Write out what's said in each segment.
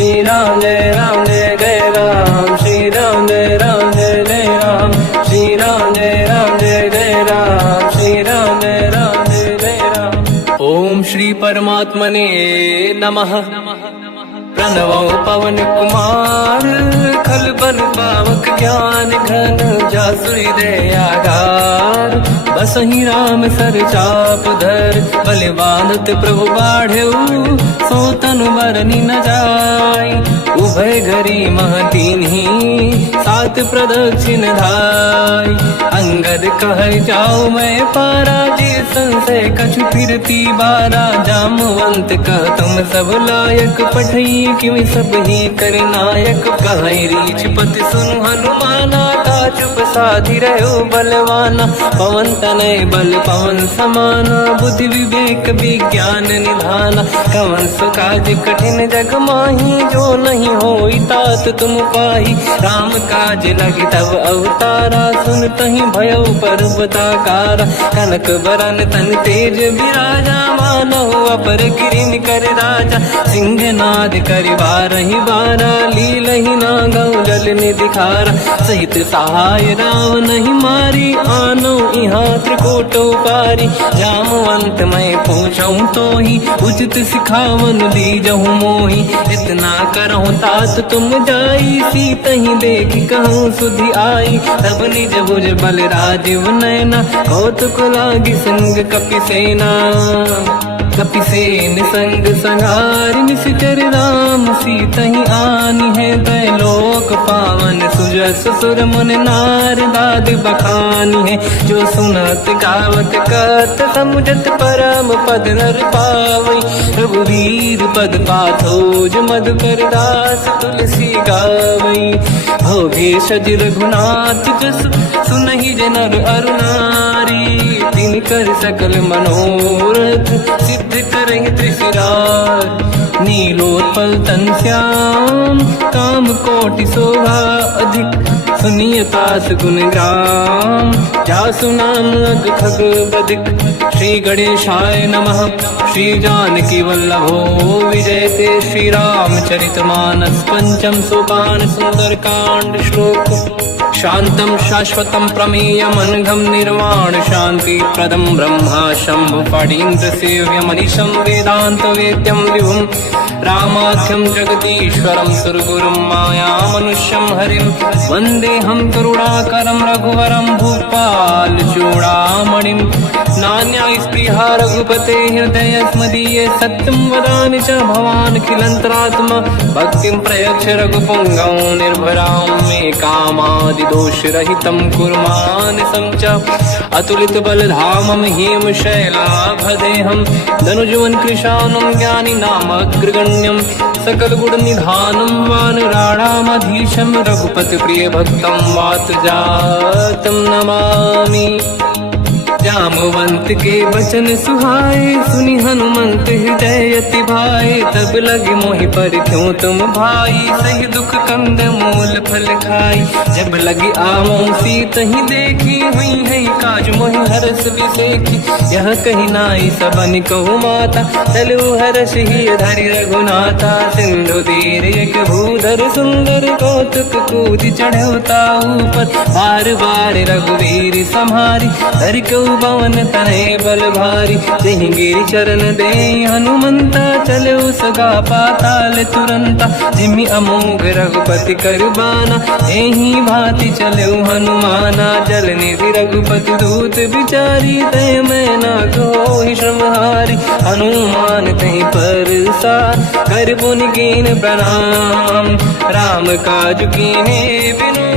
श्री राम जय जय राम, श्री राम जय जय राम, श्री राम जय जय राम, श्री राम जय जय राम। ओम श्री परमात्मने नमः। प्रणवो पवन कुमार, खल बल पावक ज्ञान घन, जासुरी दयागार। बसहि राम सर चाप धर, बलवानत प्रभु बाढ़ऊ, सो तनु मरनी न जाय। उभय घरी मह दीन्ही, सात प्रदक्षिण धाय। अंगद कह जाओ मैं पारा, जे संशय कछु फिरती बारा। जामवंत कह तुम सब लायक, पठई किमि सब ही कर नायक। कहीं रीछ पति सुनु हनुमाना, चुप साधि रहो बलवाना। पवन तनय बल पवन समाना, बुद्धि विवेक विज्ञान निधाना। कवन सो काज कठिन जग माही, जो नहीं होई तात तुम पाही। राम काज लगी तब अवतारा, सुन तहि भयउ पर्वताकारा। कनक बरन तन तेज विराजा, मानहु अपर गिरिन कर राजा। सिंहनाद करि बारहि बारा, लीलहि नागौ जल निधिखारा। सहित सहाय राव नहीं मारी, आनो यहाँ त्रिकोटो पारी। जामवंत मैं पूछऊं तो ही, उचित सिखावन दीजहु मोही। इतना करहु तात तुम जाई, सीतहि देखि कहूँ सुधि आई। तब निज भुज बल राजीव नैना, कौतुक लागी संग कपिसेना। कपिसेन संग संहारि, निशिचर राम सीतहि आनी है। दैलोक पावन सुजस सुर मुन नार, दाद बखानी है। जो सुनत गावत कत, समुझत परम पद नर पावई। रघुवीर पद पाथोज, मधुकर दास तुलसी गावई। भोगे सज रघुनाथ जस, सुनहि जनर अरु नारी। तिन कर सकल मनोरथ, सिद्ध करहि त्रिशिरार। नीलोत्पल तन श्याम, काम कोटि शोभा अधिक। सुनिय पास गुण ग्राम, जासु नाम अग खग बदिक। श्री गणेशाय नमः। श्री जानकी वल्लभो विजयते, श्री रामचरित मानस। पंचम सोपान सुंदर कांड श्लोक। शांतं शाश्वतं प्रमेयम्, अनघं निर्वाण शांति प्रदं। ब्रह्मा शंभु फणीन्द्र सेव्यम्, मनीषं वेदांत वेद्यं विभुम्। रामाख्यं जगदीश्वरं, सुरगुरुं मायामनुष्यं हरिं। वन्देऽहं करुणाकरं रघुवरं, भूपाल चूडामणिं। नान्या स्पृहा रघुपते हृदय स्मदीये, सत्यं वदामि च भवानखिलन्तरात्मा। भक्तिं प्रयच्छ रघुपुङ्गं, निर्भरां मे कामादिदोषरहितं कुर्मानसं च। अतुलित बलधामं हेमशैलाभदेहं, धनुजवन कृशानं ज्ञानी नामग्रगण्यं। सकल गुण निधानं वानराणामधीशं, रघुपति प्रिय भक्तं वात जातं नमामि। जामवंत के वचन सुहाए, सुनि हनुमंत हृदय अति भाए। तब लगे मोहि पर क्यों तुम भाई, सही दुख कंद मूल फल खाई। जब लगी आवों सीतहि देखी, हुई है काज मोहि हरस बिसेखी। यह कही नाई सबन कहु माता, चलु हरष ही धरि रघुनाथा। सिंधु तीर एक भूधर सुंदर, कौतुक कूदि चढ़ौता ऊपर। बार बार रघुवीर सम्हारी, धरि कऊ पवन तनय बल भारी। जहि गिरि चरण दे हनुमंता, चले सगा पाताल तुरंता। जिमि अमोघ रघुपति कर बाना, एहि भांति चले हनुमाना। जल निधि रघुपति दूत बिचारी, तय मैं ना कोहि श्रमहारी। हनुमान तहि परसा, कर पुनि कीन प्रणाम। राम काज कीन्हे बिनु,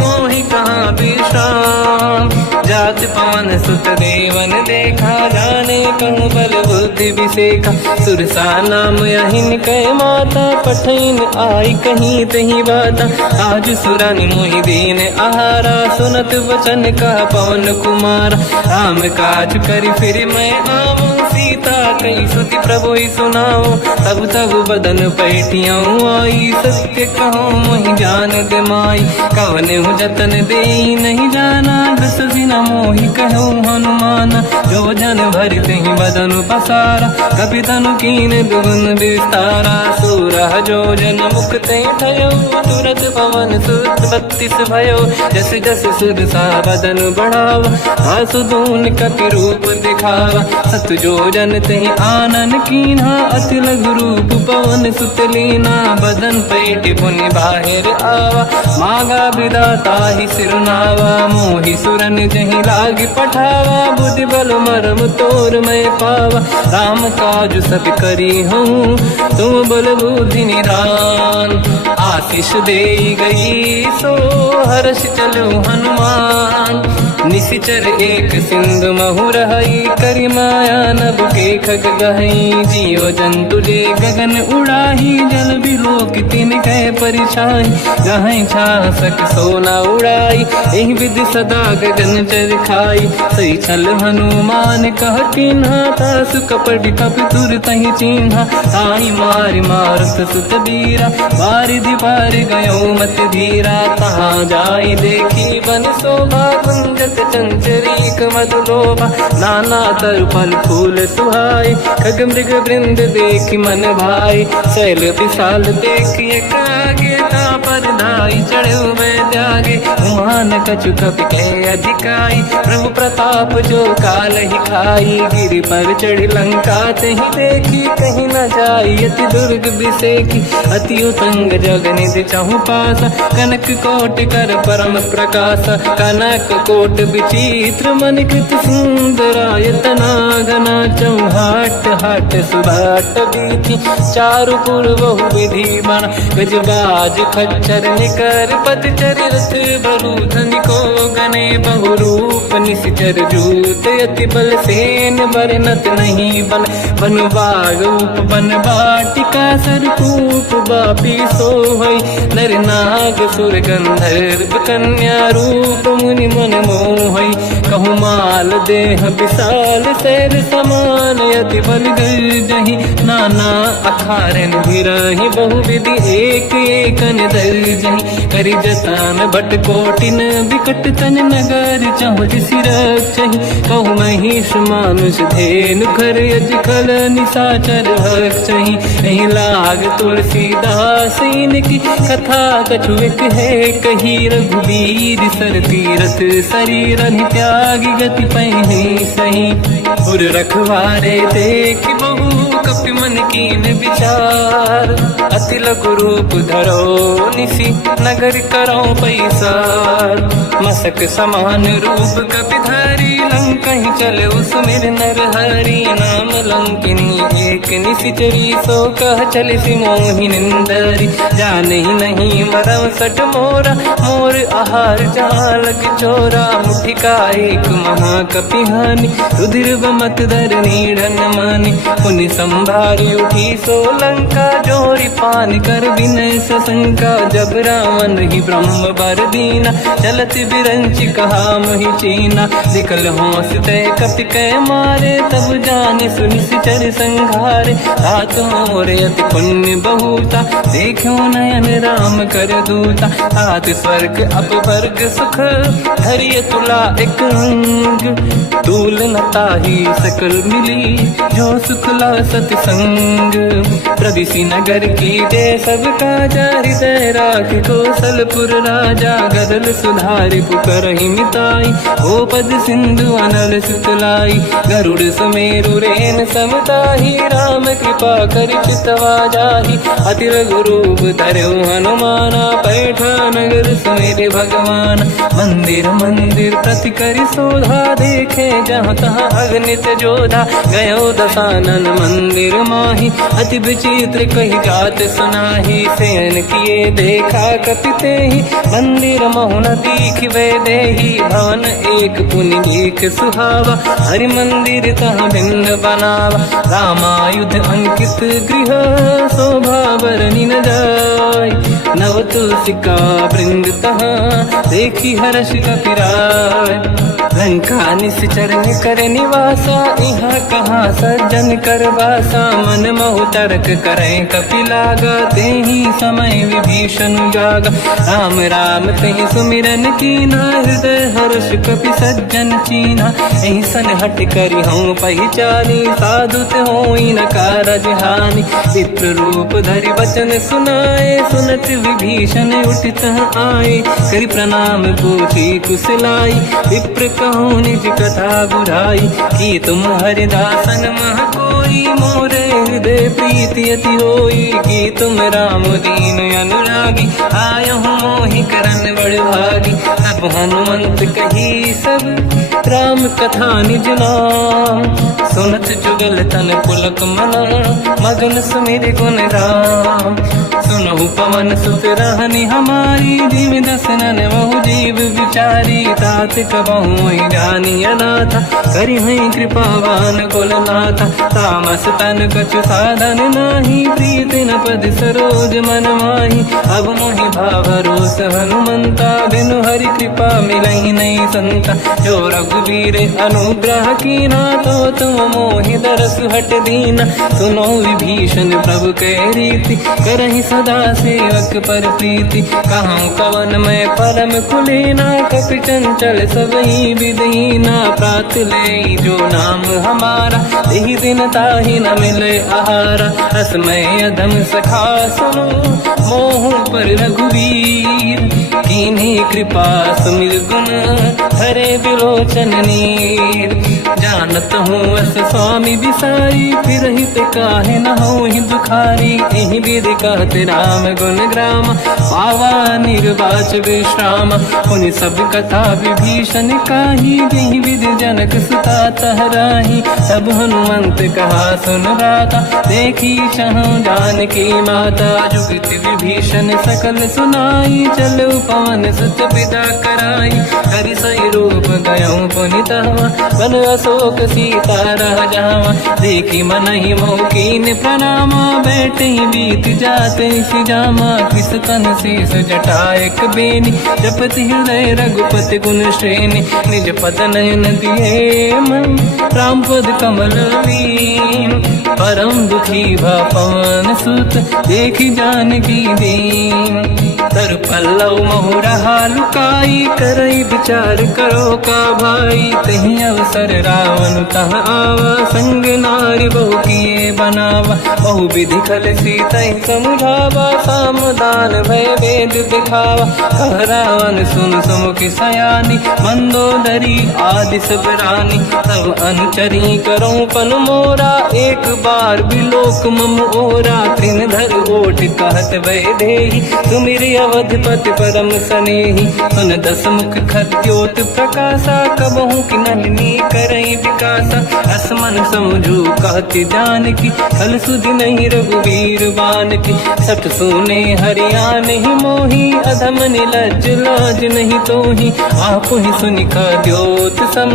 मोहि कहाँ विश्राम। जात पवन सुत देवन देखा, जाने कहूँ बल बुद्धि विसेखा। सुरसा नाम यहिन कै माता, पठैन आई कहीं तही बाता। आज सुरनि मोहि दीन आहारा, सुनत वचन का पवन कुमार। राम काज करि फिर मैं आवूं, सीता कई सुति प्रभु सुनाओ। तब तब बदन पैठियाँ आई, सत्य कहो मोहि जान दे माई। कवन जतन दे नहीं जाना, दस दिन मोहि कहु हनुमान, जो जन भरते ही बदन पसारा, कपि तनु कीन दुगुन विस्तारा। सूरह जो जन मुख ते भयो, तुरत पवन सुत 32 भयो। जस जस सुध सा बदन बढ़ावा, आसु दून कपि रूप दिखावा। सत जो जन ते आनन कीन्हा, अति लघु रूप पवन सुत लीना। बदन पेट पुनि बाहिर आवा, मांगा विधाता ही सिरनावा। मोहि सुरन जहि लाग पठावा, बुद्धि बल मरम तोर मैं पावा। राम काज सब करी हूँ, तुम बल बुद्धि निधान। आशीष दे गई सो हर्ष चलो हनुमान। निशिचर एक सिंधु महु रहई, करि माया नभ के खग गहई। जीव जंतु ले गगन उड़ाही, जल बिलोक तिन कह परिछाई। गहई छासक सोना उड़ाई, एहि विधि सदा गगन चर खाई। सही छल हनुमान कह किन्हा, तासु कपट कपि तुर तहि चिन्हा। ताई मारि मारुत सुत बीरा, बारिधि पार गयो मत धीरा। तहाँ जाई देखी बन शोभा, कुंजत चंचरीक मधुलोभा। नाना तर फल फूल सुहाई, खग मृग वृंद देखि मन भाई। शैल विशाल देखिए कागे, पर धाई चढ़ो मैं त्यागे। उमान कछु कपि के अधिकाई, प्रभु प्रताप जो काल ही खाई। गिरि पर चढ़ी लंका ते ही देखी, कहीं न जाई अति दुर्ग बिसेकी। अति उतंग जग निधि चहु पासा, कनक कोट कर परम प्रकाश। कनक कोट विचित्र मन कृत सुंदरायतना घना। चौहाट हाट सुभाट बीथी, चारु पुर बहु विधि बना। गजबाज खच्चर निकर पतचर, रथ बरु धनिको गने बहु रूप। निशिचर जूत अति बल सेन, बरनत नहीं बन। बन बाग रूप बन बाटिका, सरकूप बापी सोहई। नर नाग सुर गंधर्व कन्या, रूप मुनि मन मोहई। कहु माल देह विशाल, शैल समान अति बल गर्जहि। नाना अखारन भिरहि, बहु विधि एक एकन दर्जहि। करि जतन भट कोटिन, विकट तन नगर चहु जिसि रक्षहि। कहु महिष मानुष धेनु, खर यज खल निशाचर भक्षहि। एहि लाग तुलसीदास इनकी, कथा कछु एक है कही। रघुबीर सर तीरथ शरीर, त्यागी गति पहि सही। उर रखवारे देख बहु, कपि मन कीन विचार। अति लघु रूप धरो निसी, नगर करो पैसार। मसक समान रूप कपि धारी, लंका ही चले उसमें नर हरि। नाम लंकिनी एक निशिचरी, सो कह चले सि मोहि निंदरी। जान ही नहीं मरम सट मोरा, मोर आहार जालक चोरा। मुठिका एक महाकपि हानि, रुधिर बमत धर नीढ़न मानि। पुनि संभारी उठी सो लंका, जोरी पान कर विनय सशंका। जब रावण ही ब्रह्म बर दीना, चलत बिरंच कहा मोहि चीना। निकल होश तय कपि कै मारे, तब जाने सुनिश्चर संघारे। तात मोर अति पुण्य बहुता, देखो नयन राम कर दूता। तात स्वर्ग अपवर्ग सुख, धरिय तुला एक अंग। तूल न ताहि सकल मिली, जो सुखला सतसंग। प्रदिशि नगर की जय सब काजा, हृदय राख कौशलपुर राजा। गदल सुधारि पुकारहि मिताई, ओ पद सिंधु अनल सुतलाई। गरुड़ सुमेरु रेन समताहि, राम कृपा कर चितवा जाहि। अति लघु रूप धरौ हनुमाना, पैठा नगर सुमेरे भगवान। मंदिर मंदिर प्रति करि शोधा, देखे जहाँ तहाँ अगणित जोधा। गयो दशानन मंदिर माहि, अति विचित्र कही जात सुनाहि। शयन किए देखा कपि तेहि, मंदिर महु न दीखिबे देहि। भवन एक पुनि देख सुहावा, हरि मंदिर तहाँ भिन्न बनावा। रामायुध अंकित गृह, शोभा बरनि न जाय। नव तुलसिका वृंद तहाँ, देखी हर्ष कपि राय। लंका निश्चर कर निवासा, यहाँ कहाँ सज्जन कर वासा। मन महु तर्क करें कपिलागा, ते ही समय विभीषण जागा। राम राम तेहि सुमिरन कीना, हृदय हर्ष कपि सज्जन चीन्हा। ऐसन हट करि हूँ पहिचानी, साधु ते होई न कारज हानि। विप्र रूप धरि वचन सुनाए, सुनत विभीषण उठित आए। करि प्रणाम पूछी कुशलाई, विप्र कहूँ निज कथा बुझाई। कि तुम हरिदासन मह कोई, मोरे हृदय प्रीति अति होई। कि तुम राम दीन अनुरागी, आयहु मोहि करन बड़ भागी। तब हनुमंत कही सब राम कथा निज नाम, सुनत जुगल तन पुलक मना, मगन सुमिर गुण राम। सुनहु पवन सुत रहनी हमारी, जीव दसनन बहु जीव विचारी। तात कबहु जानी अनाथा, करि हैं कृपावान कुलनाथा। तामस तन कछु साधन नाही, प्रीत न पद सरोज मन माही। अब मोहि भावरोस हनुमंता, बिनु हरि कृपा मिलहि नहीं संता। जो रघुवीर अनुग्रह कीना, तो तुम मोहि दरस हट दीना। सुनो विभीषण प्रभु के रीति, करहि सदा सेवक पर प्रीति। कहूँ कवन मैं परम कुलीना, कपि चंचल सबही विदहीना। प्रात ले जो नाम हमारा, यही दिन ताहि न मिले आहारा। असमय अधम सखा सुनो, मोह पर रघुवीर। कीन्ही कृपा सुमिर गुण, हरे बिलोचन नीर। जानत हूँ अस स्वामी बिसारी, फिर हित काहे न होहि दुखारी। एहि विधि कहते राम गुण ग्राम, पावा निर्वाच विश्राम। पुनि सब कथा विभीषण काही, जेहि विधि जनक सुता तहराही। तब हनुमंत कहा सुन राता, देखी चहु जानकी माता। जुगति विभीषण सकल सुनाई, चलो पवन सुत पिता कराई। हरि सही रूप गयऊँ पुनितवा, बन अशोक सीता रह जावा। देखी मनहि मोह कीन प्रणामा, बैठे ही बीत जाते सिजामा। किस तन शेष जटायक बेनी, जपति हृदय रघुपति गुण श्रेणी। निज पद नयन दिए मन, राम पद कमल लीन। परम दुखी भा पवन सुत, देखी जानकी दीन। तर पल्लव महु रहा लुकाई, करई विचार करो का भाई। तहि अवसर रावण तह आवा, संग नारी बहु किए बनावा। बहु विधि खल सीतहि समुझावा, सामदान भय वेद दिखावा। कह रावण सुन सुमुखि सयानी, मंदोदरी आदि सब रानी। तब अनुचरी करो पन मोरा, एक बार बिलोक मम ओरा। तृण धर ओठ कहत भय देहि, सुमिरि अवधपति परम सनेहि। सुन दस मुख खद्योत प्रकाशा, कबहु कि नलिनी करई विकासा। असमन समझू कहति जानकी, खल सुधि नहीं रघुवीर बानकी। सठ सुने हरिया नहीं मोही, अधम निलज्ज लाज नहीं तोही। आपु ही सुनि खद्योत सम,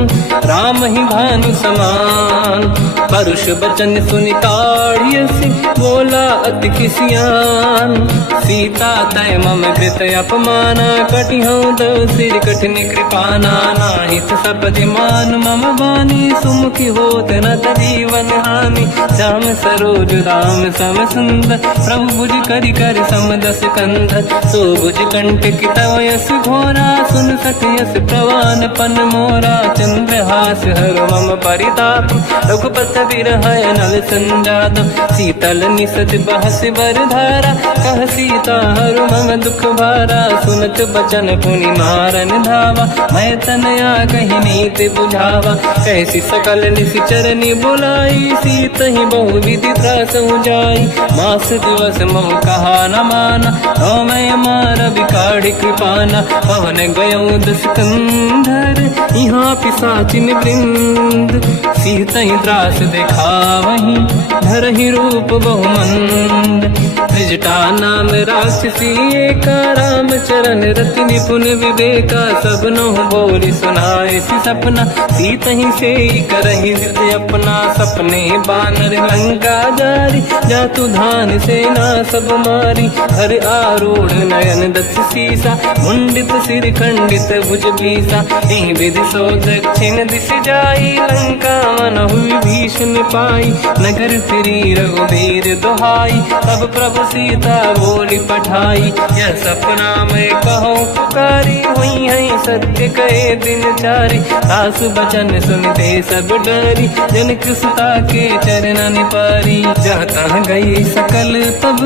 राम ही भानु समान। परुष बचन सुनि ताड़ियसि, बोला अति किसियान। सीता तय मम कृत अपमाना, कटिहऊँ दो सिर कठिन कृपाना। नाहित सपदि मान मम बानी, सुमुखी होत न जीवन हानि। श्याम सरोज राम सम सुंदर, प्रभु भुज करि कर सम दस कंधर। सो भुज कंटक तव यस घोरा, सुन सत यस प्रवान पन मोरा। चंद्रहास हर मम परिताप, रघुपत विरह नल संजात। शीतल निसत बहस बर धारा, कह सीता हर मम दुख भारा। सुनत बचन पुनि मारन धावा, मैं तनया कही नीति बुझावा। कैसी सकल निश्चरनि बुलाई, सीत ही बहु विधि त्रास जाई। मास दिवस मोह कहा न माना, तो मैं मार बिकाढ़ कृपाना। पवन गयऊँ दस कंधर, यहाँ पिशाचिन वृंद। सीत ही त्रास दिखावहीं, धरहि रूप बहुमंद। त्रिजटा नाम राक्षसी एका, राम चरण रति निपुण विवेका। सब नहुँ बोली सुनाए सि सपना, सीत ही से करहि हृदय अपना। सपने बानर लंका जारी, जातु धान सेना सब मारी। हर आरूढ़ नयन दस सीसा, मुंडित सिर खंडित भुज बीसा। एहि विधि सो दक्षिण दिश जाई, लंका मनहु विभीषण पाई। नगर फिरी रघुबीर दुहाई, तब प्रभु सीता बोली पठाई। यह सपना मैं कहूँ पुकारी, हुई है सत्य कहे दिन चारी। सास बचन सुनते सब डरी, जनक सुता के चरणन पारी। जहाँ तहाँ गई सकल तब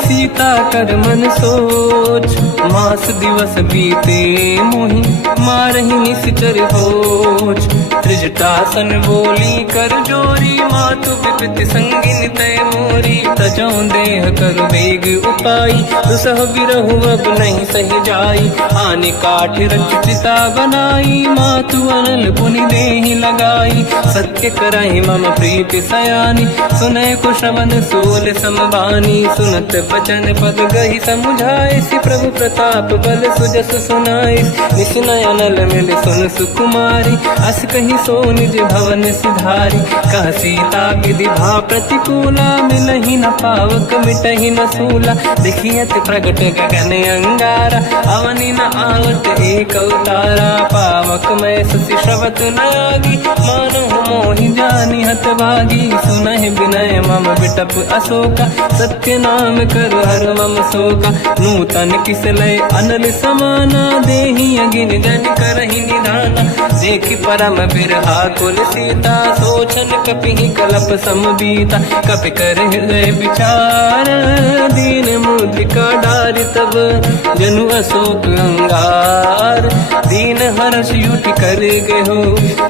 सीता कर मन सोच। मास दिवस बीते मोहि मारहि निश्चर होच। त्रिजटासन बोली कर जोरी, मातु विपति संगिन तय मोरी। तजौ देह कर वेग उपाई, दुसह बिरहु अब नहीं सही जाई। आने काठ रचिता बनाई, मातु अनल पुनि देहि लगाई। सत्य करहि मम प्रीति सयानी, सुनय कुशवन सोल समबानी। सुनत बचन पद गहि समुझाए, सि प्रभु प्रताप बल सुजस सुनाई। निसुनय अनल मिल सुन सुकुमारी, अस कहि सो निज भवन सिधारी। कह सीता विधि भा प्रतिकूला, मिलहि न पावक मिटहि न सूला। देखियत प्रगट गगन अंगारा, अवनि न आवत एक अवतारा। पावक मैं ससि श्रवत न आगी, मानहु मोहि जानि हत भागी। सुनहि विनय मम बिटप अशोका, सत्य नाम कर हर मम शोका। नूतन किस लय अनल समाना, देहि अगिन जन करहि निधाना। देखि परम बिरहा कुल सीता, सोचन कपिहि कलप समबीता। कपि कर हृदय विचार, दीन मुद्रिका डारि तब जनु अशोक अंगार। दीन हर्ष युति कर गेहु,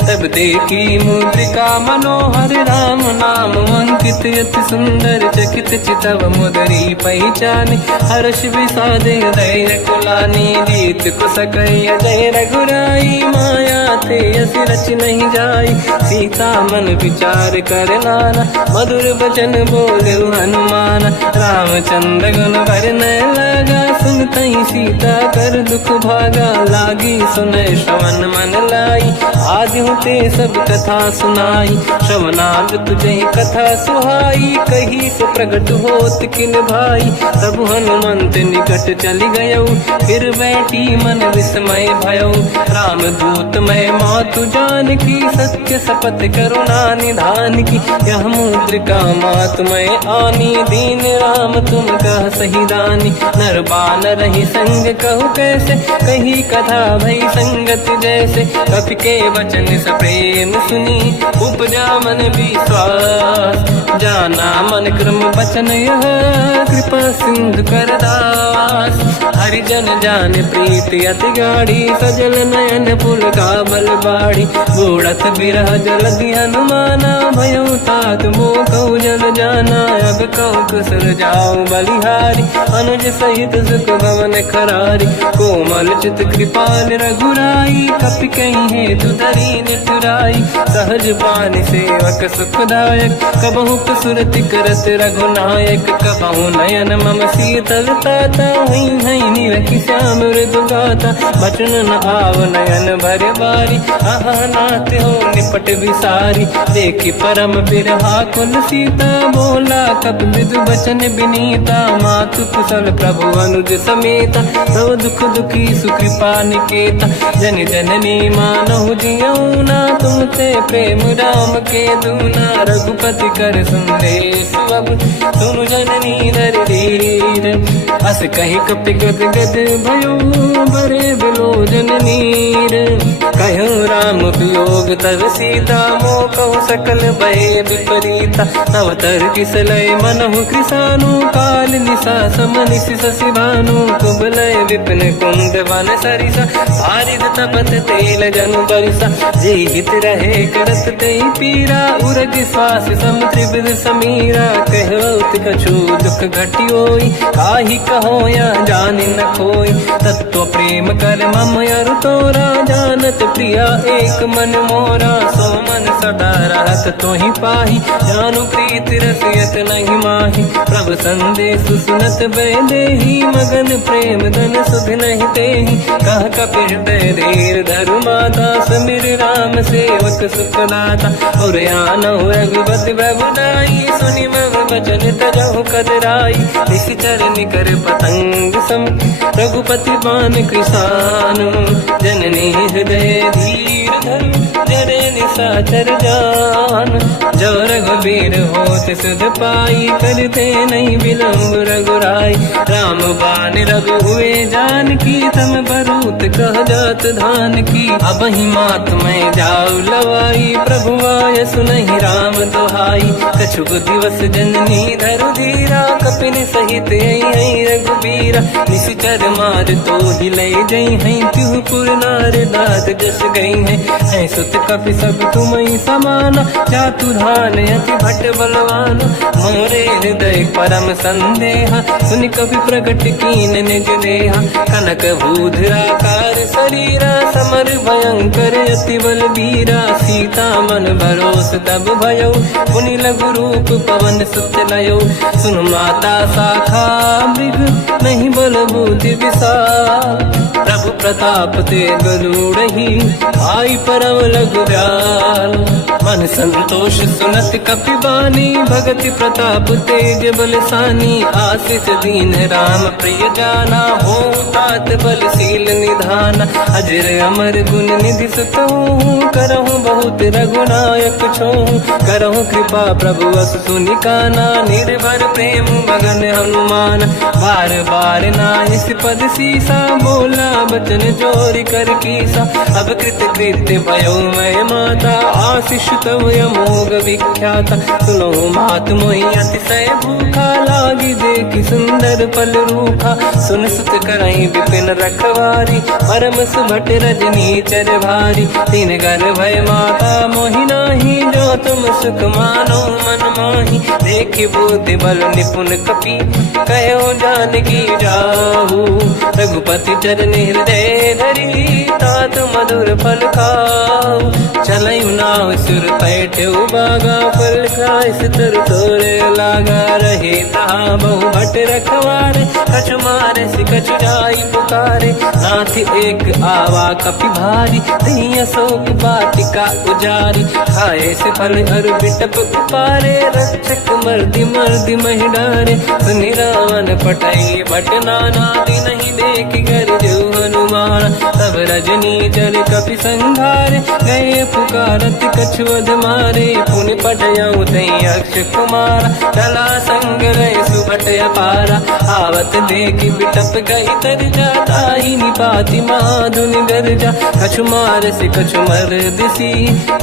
तब देखी मुद्रिका मनोहर। राम नाम अंकित अति सुंदर, चकित चितव मुदरी पहचान। हर्ष विषादे हृदय कुलानी, जीत कुसकय जय रघुराई। माया ते अस रच नहीं जाई, सीता मन विचार कर नाना। मधुर बचन बोले हनुमान, रामचंद्र गुण वर्णय लगा। सुनतहि सीता कर दुख भागा, लागी सुनय श्रवण मन लाई। आदि होते सब कथा सुनाई, श्रवणार्थ तुझे कथा सुहाई। कही से प्रगट होत किन भाई, तब हनुमंत निकट चली गयो। फिर बैठी मन विस्मय भयो, राम दूत मैं मातु जान की। सत्य शपथ करुणा निधान की, यह मुद्रिका मातु मैं आनी। दीन राम तुम कह सही दानी, नर बानर ही संग कहु कैसे। कही कथा भई संगत जैसे, कपि के वचन सप्रेम सुनी। उपजा मन विश्वास, जाना मन क्रम वचन यह। कृपा सिंधु कर दास, हरिजन जान प्रीति अति गाढ़ी। सजल नयन पुल का बल बाढ़ी, बूढ़त बिरह जलधि हनुमाना। भयो तात मोह कहु जल जाना, अब कहु कुशल जाऊ बलिहारी। अनुज सहित सुख भवन करारी, कोमल चित कृपाल रघुराई। कपि कहीं हेतु धरी निठुराई, सहज पानि सेवक सुखदायक। कबहु कसुरति करत रघुनायक, कबहु नयन मम शीतल ताता। हुई है निरखि श्याम मृदु गाता, बचन न आव नयन भर बारी। आहा नाथ हो निपट विसारी, देखि परम बिरहा कुल सीता। बोला कपि मृदु बचन बिनीता, मातु कुशल प्रभु अनुज समेता। सब दुख दुखी सुकृपा निकेता, जन जननी मानहु जियौना। तुमसे प्रेम राम के दूना, रघुपति कर संदेश अब सुनु जननी नर धीर। अस कहि कपि गद गद भयो, बरे बिलोचन नीर। कहूँ राम वियोग तब सीता, मोह कहु सकल भय विपरीता। तव तर किस लय मनहु कृसानु, काल निशा समनिश शशि भानु। कुबलय विपिन कुंद वन सरिसा, बारिद तपत तेल जनु बरिसा। जे हित रहे करत ते पीरा, उरग श्वास सम त्रिविध समीरा। कहत कछु दुख घटियोई, काहि कहो या जानि न खोई। तत्व प्रेम कर मम अरु तोरा, जानत प्रिया एक मन मोरा, सो मन सदा रहत तो ही पाही, जानु प्रीत रसियत नहीं माही। प्रभु संदेश सुनत बैदेही, मगन प्रेम धन सुध नहीं तेही। कह कपि हृदय धीर धरु माता, समिर राम सेवक सुखदाता। और आनहु रघुपति बहुदाई, सुनि मम वचन तजहु कदराई। निश्चर निकर पतंग सम, रघुपति बान कृसानु। जननी हृदय धीर धरु, जरे निशाचर जान। जो रघुबीर होत सुध पाई, करते नहीं विलम्ब रघुराई। राम बान रघु हुए जानकी, तम बरूत कह जात धान की। अब ही मात मैं जाऊ लवाई, प्रभु आय सुनहि राम दोहाई। कछुक दिवस जननी धरु धीरा, कपिन सहित आई रघुबीरा। निश्चर मार तो ही ले जई हैं, त्युह पुर नार दाद जस गई हैं। सुत कपि सब तुमहि समाना, जातु धान अति भट बलवान। मोरे हृदय परम संदेहा, सुनि कपि प्रगट कीन निज देहा। कनक भूधराकार शरीरा, समर भयंकर अति बलबीरा। सीता मन भरोस तब भयो, पुनि लघु रूप पवन सुत लयो। सुन माता शाखा मृग, नहीं बल बुद्धि विशाल। प्रभु प्रताप ते गरुड़हि, आई परम लघु दयाल। मन संतोष सुनत कपि बानी, भगति प्रताप तेज बलसानी। आशीष दीन राम प्रिय जाना, हो तात बलशील निधान। अजर अमर गुण निधि सुतहु, करहु बहुत रघुनायक छोहु। करहु कृपा प्रभु अस सुनि काना, निर्भर प्रेम मगन हनुमान। बार बार नाहिस पद सीसा, बोला बचन जोरि कर कीसा। अब कृत कृत्य भयो मैं माता, आशीष तव अमोघ विख्याता। सुनो मात मोहि अतिशय भूखा, लागी देखि सुंदर फल रूखा। सुन सुत करहि विपिन रखवारी, परम सुभट रजनी चर भारी। तीन घर भय माता मोहि नाही, जो तुम सुख मानो मन माही। देखि बुद्धि बल निपुण कपि, कहो जानकी जाहू। रघुपति चरण हृदय धरी, तात मधुर फल खाऊ। चलऊ नाव सुर पैठ उबागा, फल खाय सितर तोरे लागा। रहे तहाँ बहु भट रखवारे, कछु मारे सि कछु जाई पुकारे। नाथ एक आवा कपि भारी, दही अशोक वाटिका उजारी। खाए से फल अर बिटप उपारे, रक्षक मर्दि मर्दि महि डारे। सुनि रावण पटई भट नाना, नहीं देख कर जो हनुमान। तब रजनी जल कपि संघारे, गए पुकारत कछुअध मारे। पुनि पटयऊ तई अक्ष कुमारा, चला संग रहे सुभट अपारा। आवत देखि बिटप गई तरजा, ताहि निपाति माधुनि गरजा। कछु मार से कछु मर दिसी,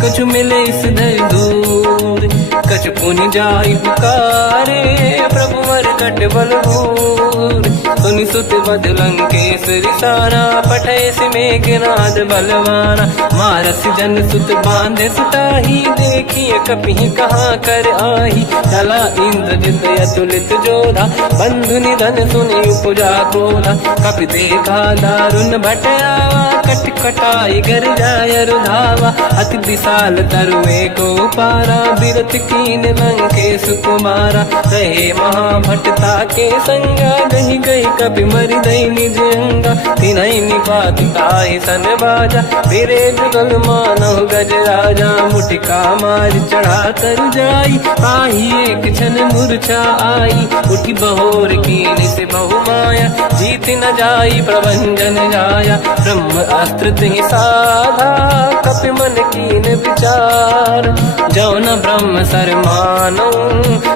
कछु मिले इस धर दूर। कछु पुनि जाई पुकारे, प्रभु मरकट बलभूर। सुनि सुत बद लंकेश्वरी सारा, पठय से मेघनाद बलवाना। मारस जन सुत बांधे सुताही, देखिए कपि कहाँ कर आही। चला इंद्रजित अतुलित जोधा, बंधु निधन सुनि उपजा क्रोधा। कपि देखा दारुण भट आवा, कट कटाई गर जाय रुधावा। अति विशाल तरुए को पारा, बिरत कीन लंकेश कुमारा। रहे महाभटता के संगा, गही गई कपि मरि दई निज अंगा। तिन्हि निपाति ताहि सन बाजा, फिरे जुगल मानव गज राजा। मुटिका मार चढ़ा तर जाई, पाही एक क्षण मूर्छा आई। उठी बहोर कीन से बहु माया, जीत न जाई प्रभंजन जाया। ब्रह्म अस्त्र तिहि साधा, कपि मन कीन विचार। जो न ब्रह्म सर मानो,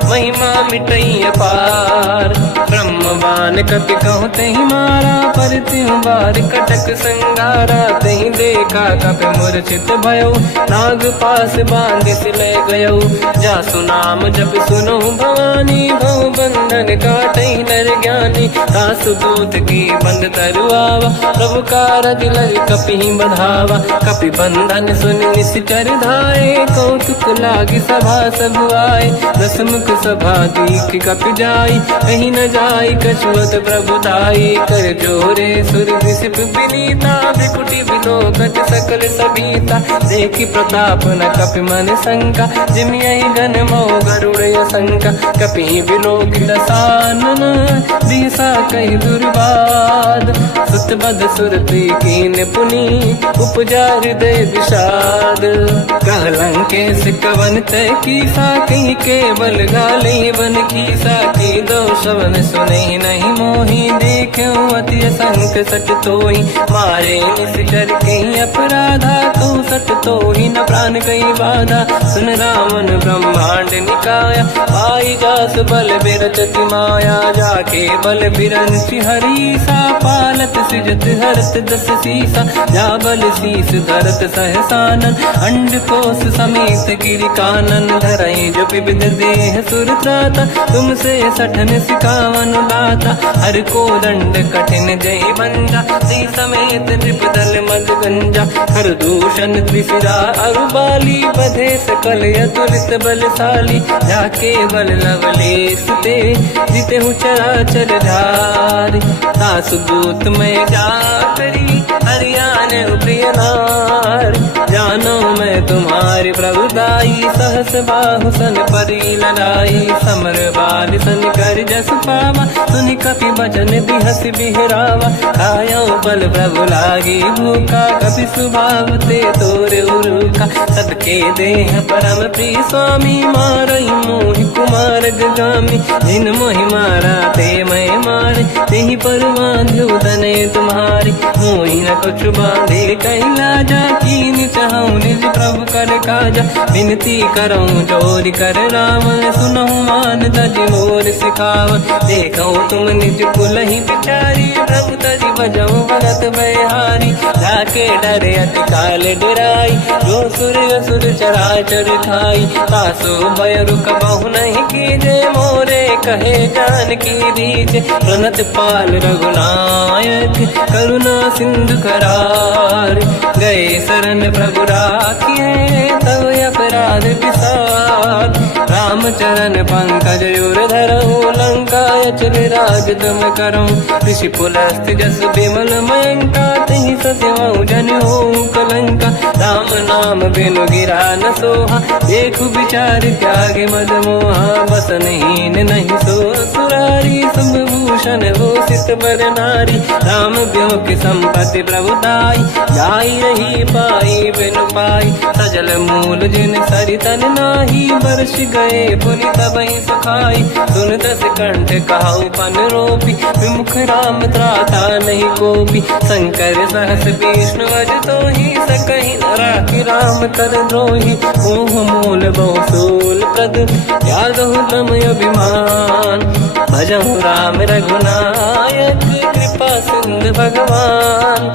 महिमा मिटई अपार। ब्रह्मवान कपि कहु तहि मारा, पर त्यों बार कटक संगारा। तहि देखा कपि मूर्छित भयो, नाग पास बांध सिले गयो। जासु नाम जप सुनो भवानी, भव बंधन काटहि नर ज्ञानी। दास दूत की बंद तरुआवा, प्रभु कारज लग कपि बधावा। कपि बंधन सुन निश्चर धाये, कौतुक लागी सभा सब आए। दसमुख सभा दीख कपि जाई, कहीं न जाई कछुअत प्रभु दाई। कर जोरे सुर विसिप विनीता, विकुटी विलोकत सकल सबीता। देखी प्रताप न कपि मन शंका, जिमियहि गण मोह गरुड़ असंका। कपि विलोकित सानन, दिशा कहि दुर्बाद। सुत बद सुरति कीन पुनि, उपजा हृदय विषाद। कहलंकेश कवन तय कीसा, कहीं केवल गाले बन कीसा। की दो शवन सुने नहीं मोही, देख्यो अति असंक सट तोहि। मारे निश्चर कहीं अपराधा, तो सट तोहि न प्राण कहीं बाधा। सुन रावण ब्रह्मांड निकाया, पाई जास बल बिरचति माया। जाके बल बिरंचि हरीसा, पालत सृजत हरत दस सीसा। जा बल शीस धरत सहसानन, अंड कोश समेत गिरि कानन। धरई जो विविध देह सुर त्राता, तुमसे सठन सिखावन दाता। हर को दंड कठिन जय बंजा, सी समेत नृपदल मद गंजा। हर दूषण त्रिशिरा अरुबाली, बधे सकल अतुलित बलशाली। जाके बल लवलेश ते, जिते हूँ चराचर धारी। दास दूत में जा करी, हरियाण प्रिय नार। जानो मैं तुम्हारी प्रभुदाई, सहस बाहु सन परी लड़ाई। समर बाल सन कर जस पावा, सुनि कपि बचन बिहस बिहरावा। खायो बल प्रभु लागी भूखा, कपि स्वभाव ते तोरे उरुखा। सबके देह परम प्रिय स्वामी, मारई मोहि कुमार गगामी। जिन मोहि मारा ते मैं मारे, तेहि पर बांधो दने तुम्हारी। मोहि न कुछ बांधे कैलाजा, कीन चाहूं निज प्रभु कर काजा। विनती करऊं जोरि कर रावण, सुनहु मान तज मोर सिखावन। देखो तुम निज कुल ही बिचारी, प्रभु तज बजऊ भगत बहारी। जाके डरे अति काल डराई, जो सुर असुर चराचर खाई। तासो भय रुक बहु नहीं कीजे, मोरे कहे जान की दीजे। प्रणत पाल रघुनायक, करुणा सिंधु करार। गए शरण प्रभु राखिए, तब अपराध विसार। रामचरण पंकज उर धरऊं, लंका अचल राज तुम करऊं। ऋषि पुलस्त जस विमल मयंका, तिहि ससेवऊं जन होऊं कलंका। राम नाम बिनु गिरा न सोहा, देखु विचार त्यागे मद मोहा। बसनहीन नहीं सो सुरारी, शुभ भूषण हो सित बर नारी। राम ब्यों की संपत्ति प्रभुताई, जाई रही पाई बिनु पाई। सजल मूल जिन सरितन नाही, बरस गए पुनि तबहि सुखाई। सुन दस कंठ कहाऊ पन रोपी, विमुख राम त्राता नहीं कोपी। शंकर सहस विष्णु अज तोहि, सकहि न राखि राम कर द्रोही। मोह मूल बहु सूल प्रद, त्यागहु तम अभिमान। भजहु राम रघुनायक, कृपा सिंधु भगवान।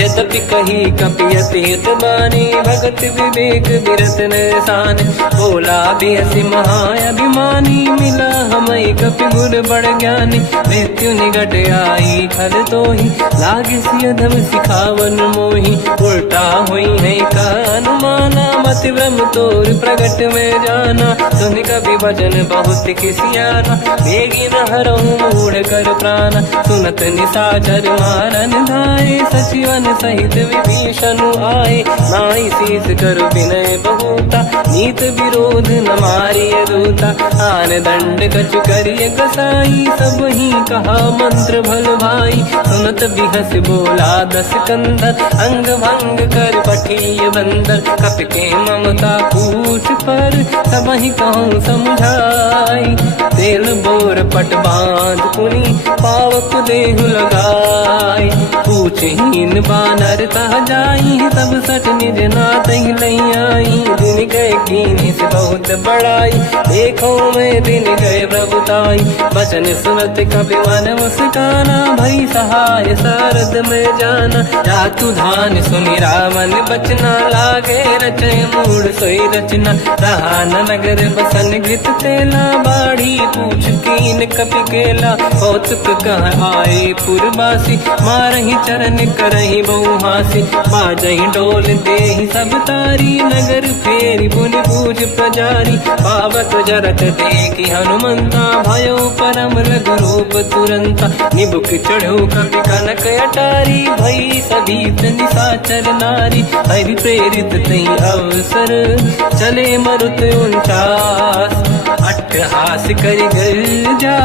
यद्यपि कही कपि अतीत बानी, भगत विवेक विरत निशान। बोला बिहसि महाअभिमानी, मिला हमई कपि गुर बड़ ज्ञानी। मृत्यु निकट आई खल तोहि, लागे सियधम सिखावन मोहि। उल्टा हुई है का अनुमाना, मति ब्रह्म तोर प्रगट में जाना। सुन कपि भजन बहुत किसियाना, बेगी न हरऊं मूढ़ कर प्राण। सुनत निशाचर मारन धाये, सचिवन सहित विभीषण आए। नाई शीस कर विनय बहुता, नीत विरोध न मारिय दूता। आन दंड कछु करिय कसाई, सब ही कहा मंत्र भल भाई। सुनत बिहस बोला दस कंदर, अंग भंग कर पठिय बंदर। कपि के ममता पूछ पर, सब ही कहूँ समझाई। तेल बोर पट बांध पुनि, पावक देहु लगाई। पूछहीन बात नर तह जाई, सब सट निज नाथ ही लई आई। दिन गए कीनी से बहुत बड़ाई, देखो मैं दिन गए प्रभुताई। बचन सुनत कपि मन मुस्काना, भई सहाय सारद में जाना। जातु धान सुनि रावण बचना, लागे रचे मूड सोई रचना। रहा न नगर बसन गीत तेला, बाढ़ी पूछ कीन कपि केला। कौतुक कह आए पुरवासी, मारही चरण करही बहु हासी। बाजही डोल देहि सब तारी, नगर फेरी पुनि पूछ प्रजारी। पावक जरत देखी हनुमंता, भयो परम रघुरूप तुरंता। निबुक चढ़ो कपि कनक अटारी, भई सभीत निशाचर नारी। हरि प्रेरित तई अवसर, चले मरुत 49। अट्टहास करि गर्जा,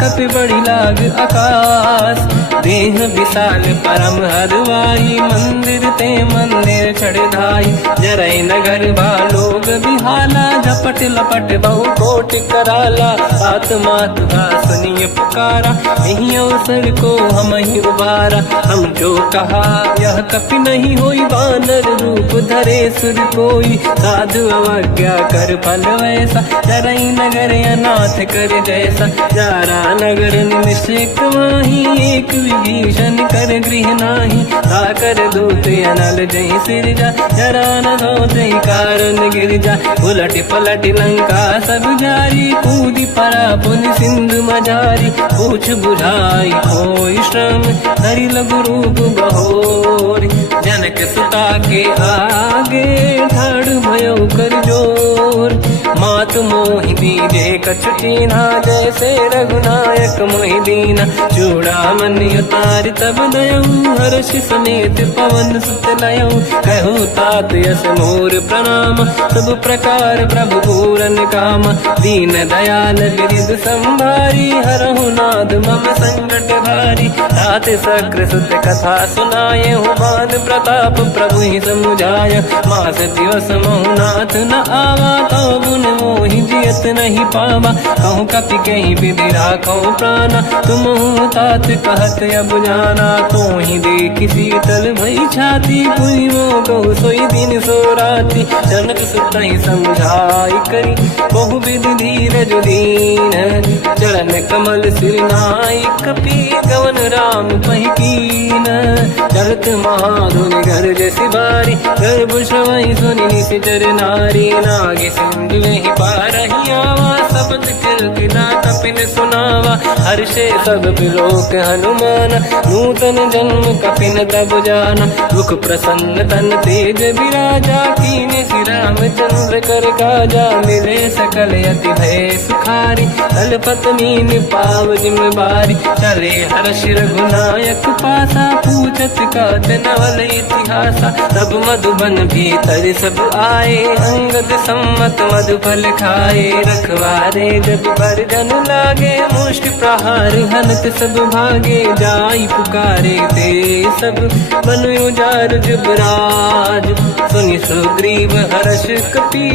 कपि बड़ी लाग आकाश। देह विशाल परम हरवाई, मंदिर ते मंदिर चढ़ धाई। जरई नगर बालोग बिहाला, झपट लपट बहु कोट कराला। आत्मात का सुनिय पुकारा, यही अवसर को हम ही उबारा। हम जो कहा यह कपि नहीं होई, वानर रूप धरे सुर कोई। साधु अवज्ञा कर फल वैसा, जरई नगर अनाथ कर जैसा। जारा नगर निमिषेक माही, एक विभीषण कर गृह नाही। ताकर दूत अनल जय सिरजा, जरा न होते कारण गिर जा। उलट पलट लंका सब जारी, कूदी परा पुन सिंधु मजारी। पूछ बुझाई कोई श्रम, धरि लघु रूप बहोरी। जनक सुता के आगे, ठाड़ भयो कर जोर। मात मोहि दीजे कछु कीन्हा, जैसे रघुनायक मोहि दीना। चूड़ामणि उतारि तब दयऊ, हर्ष समेत पवन सुत लयऊ। कहु तात यस मोर प्रणाम, सब प्रकार प्रभु पूरन काम। दीन दयाल बिरिद संभारी, हरहु नाद मम संकट भारी। तात सक्र सुत कथा सुनाए, हुमान प्रताप प्रभु ही समुझाय। मास दिवस महु नाथ न आवा, तौ गुण मोहि जियत नहीं पावा। कहूँ कपि कहीं विधि राखो प्राणा, तुम तात कहत अब जाना। तो ही देखी शीतल भई छाती, पुनि मोह कहु सोई दिन सो राति। जनक सुत ही समझाई करी, बहु विधि धीरज दीन। चरण कमल सिर नाई, कपि गवन राम पहि कीन। चलत महाधुनि गर्ज सिबारी, गर्भ श्रवई सुनि निशिचर नारी। नागे सिंधु ही पारही आवा, शब्द कीर्तना कपिन सुनावा। हर्षे सब बिलोक हनुमान, नूतन जन्म कपिन तब जाना। मुख प्रसन्न तन तेज विराजा, कीने श्री रामचंद्र कर काजा। मिले सकल यति भय सुखारी, तलपत मीन पाव जिम बारी। चले हर्ष रघुनायक पासा, पूछत कात नवल इतिहासा। तब मधुबन भीतर सब आए, अंगद सम्मत मधुफल खाए। रखवारे जब पर जन लागे, मुष्टि प्रहार हनत सब भागे। जाई पुकारे ते सब, मन उजार जुबराज। सुनि सुग्रीव हर्ष कपि,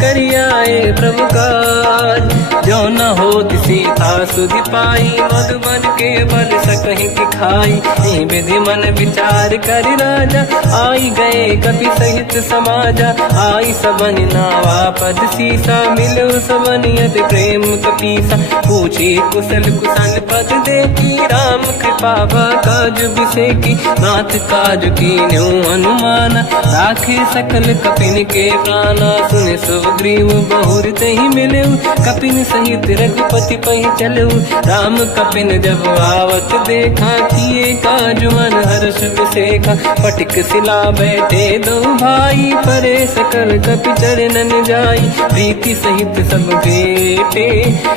करियाए प्रभु काज। जो न होत सीता सुधि पाई, मधुबन के बल सकहि दिखाई। विधि मन विचार कर राजा, आई गए कपि सहित समाजा। आई सबन नावा पद सीसा, मिलो सबन यत प्रेम कपीसा। पूछी कुशल कुशल पद देखी, राम कृपा काज बिसेकी। नाथ काज कीन्हु हनुमाना, राखे सकल कपिन के प्राणा। सुन सुग्रीव बहुर तहि मिलऊ, कपिन सहित रघुपति पहि चलऊ। राम कपिन जब आवत देखा, किए काज मन हर्ष विसेखा। पटिक सिला बैठे दो भाई, परे सकल कपि चरणन जाई। प्रीति सहित सब बेटे,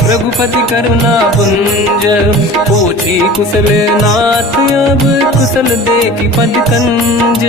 रघुपति करुणा पुंज। पूछी कुशल नाथ अब, कुशल देखी पद कंज।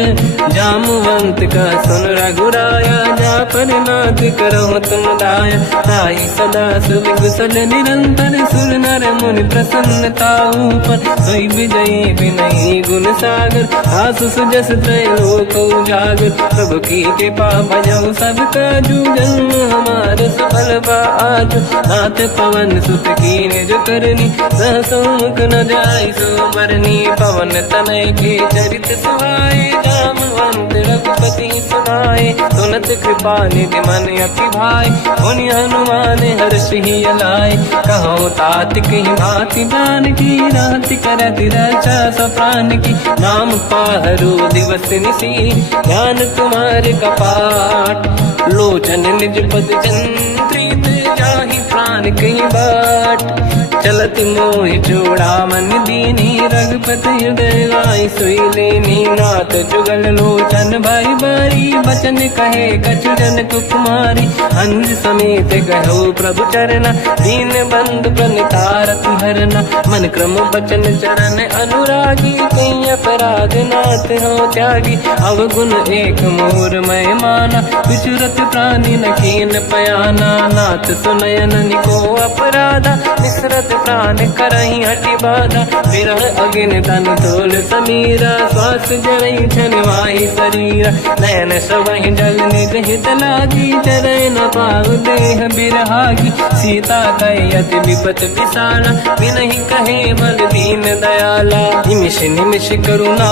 जामवंत का सुन रघुराया, जा पर नाथ करहु तुम दाया। ताई सदा सुविकुशल निरंतर, सुर नर मुनि प्रसन्नता ऊपर। सोई विजयी विनयी गुण सागर, आसु सुजस त्रैलोक उजागर। प्रभु की कृपा भजऊ सब काजू, जन्म हमार सफल बा आज। नाथ पवन सुत कीन्ह जो करनी, सहसो मुख न जाय सुमरनी पवन तनय के चरित सुहाए जामवंत रघुपति सुनाए सुनत कृपा निधि मन अति भाई मुनि हनुमान हर्ष ही अलाय कहो तात कहीं भांति जान की रात करत रक्षा सप्रान की नाम पाहरो दिवस निसी ध्यान तुम्हारे कपाट लोचन निज पद चंद्रित जाहि प्राण कहीं बाट चलत मोहि चूड़ा मन दीनी रघुपति हृदय लाई सोई लेनी नाथ जुगल लोचन भाई बारी बचन कहे कछु जन कुमारी हंस समेत कहो प्रभु चरना दीन बंधु प्रणितारत हरना मन क्रम बचन चरण अनुरागी कहीं अपराध नाथ हो त्यागी अवगुण एक मोर मैं माना विचुरत प्राणी न कीन पयाना नाथ सुनयन निको अपराधा निसरत प्राण करही हटि बाधा विरह अगिन तन तोल समीरा श्वास जरई छनवाई शरीरा नयन सवहि जल निज हित लागी चरय न पाऊ देह बिरहागी सीता कहि अति विपत विसाला बिनहि कहे बल दीन दयाला निमिष निमिष करुणा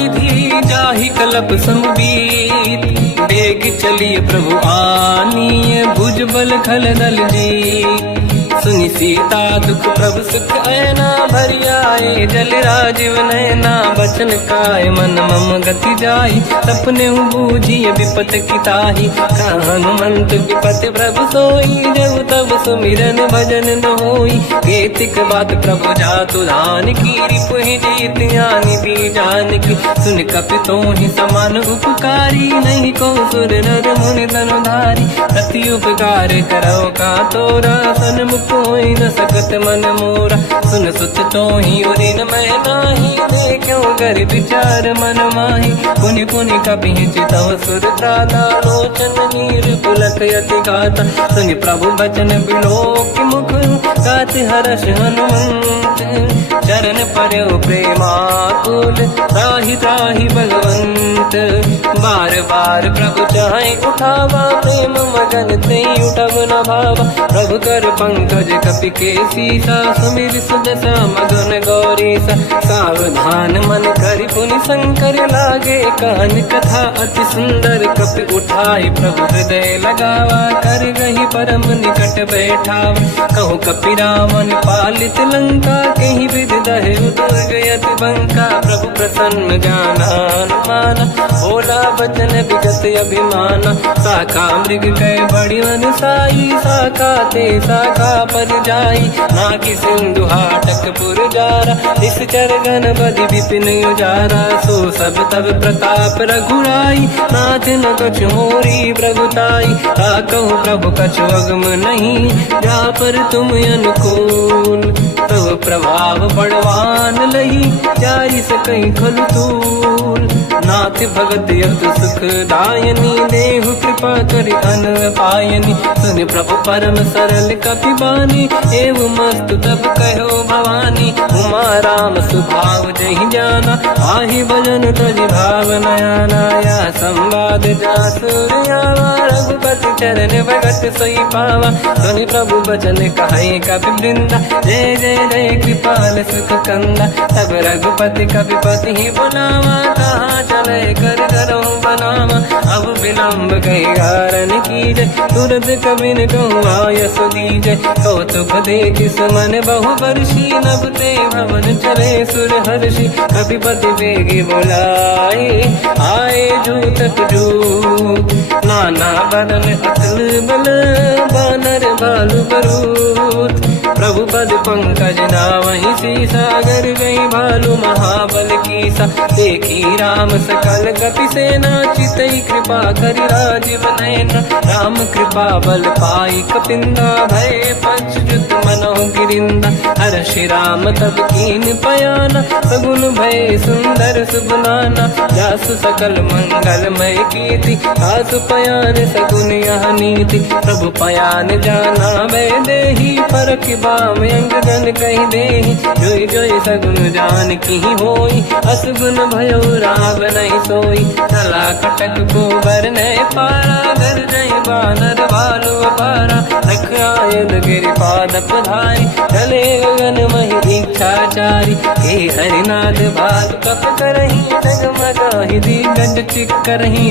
निधि जाहि कलप समबीत बेग चलिए प्रभु आनीय भुज बल खल दल जी सुनि सीता दुख प्रभु सुख ऐना भरि आए जल राजीव नैना बचन काय मन मम गति जाई सपने बूझिए विपत किताही हनुमंत विपत प्रभु सोई जब तब सुमिरन भजन न होई केतिक बात प्रभु जातु धान की रिपुहि जीत यानि दी जान की सुन कपि तोहि समान उपकारी नहीं को सुर नर मुनि तनुधारी प्रति उपकार करो का तोरा सन्मुख कोई न सकत मन मोरा सुन सुत तो ही उदिन मैं नाही देखो कर विचार मन माही पुनि पुनि कपि चितव सुर त्राता लोचन नीर पुलक यति गाता सुनि प्रभु बचन बिलोक मुख गाति हर्ष हनुमंत चरण पर्यो प्रेमाकुल त्राहि त्राहि भगवंत बार बार प्रभु चाहे उठावा प्रेम मगन ते उठब न भावा प्रभु कर पंकज कपि के सीसा सुमिर सुदशा मगन गौरीसा सावधान मन करि पुनि शंकर लागे कहन कथा अति सुंदर कपि उठाई प्रभु हृदय लगावा कर गही परम निकट बैठावा कहु कपि रामन पालित लंका कहीं विधि दहे दुर्ग यति बंका प्रभु प्रसन्न जाना अनुमाना बोला बचन विगत अभिमाना शाखा मृग कह बड़ी मन साई शाखा ते शाखा पर जाई नाकि सिंधु हाटक पुर जारा इस चरगन बदि विपिन उजारा सो सब तब प्रताप रघुराई नाथ न कछु मोरी प्रभुताई कहूँ प्रभु कछु अगम नहीं जा पर तुम अनुकूल तब प्रभाव बड़वान लही जाई सकई खलु तूल नाथ भगत यत सुख दायनी देहु कृपा करि अन पायनी सुन प्रभु परम सरल कपि बानी एव मस्त तब कहो भवानी उमा राम सुभाव जहि जाना आहि भजन तजि भाव नयाना या संवाद जासुर आवा रघुपति चरण भगत सोई पावा सुनि प्रभु बचन कहे कपि वृंदा जय जय जय कृपाल सुख कंदा तब रघुपति कपिपति ही बुलावा कहाँ चले कर करो बनावा अब विलम्ब कई कारण कीजय तुरंत कबिन कहूँ आयस दीजय कौतुक देख सुमन बहु वर्षी नभ ते भवन चले सुर हर्षि कपिपति बेगी बुलाए आए जूतक जूत नाना बदन अतल बल बानर बालु बरूत प्रभु पद पंकज नावहि सीसागर गई भालू महाबल कीसा देखी राम सकल कपि सेना चितई कृपा करि राजीव नयना राम कृपा बल पाई कपिंदा भय पंचजुत मनो गिरिंदा हर्षि राम तब कीन पयाना सगुन भय सुंदर सुगुनाना जासु सकल मंगलमय कीर्ति आसु पयान सगुन यह नीति प्रभु पयान जाना भय देहि परख बाम अंग जन कहि देहि जोई जोई सगुन जान की होई असगुन भयो राव नहीं सोई चला कटक को बर ने पारा घर जय बानर भालू अपारा रख आयल गिर पाद पधारी चले गगन मही इच्छाचारी हे हरिनाथ भाग कप करही डगमगाहि दिग्गज चिक्करहि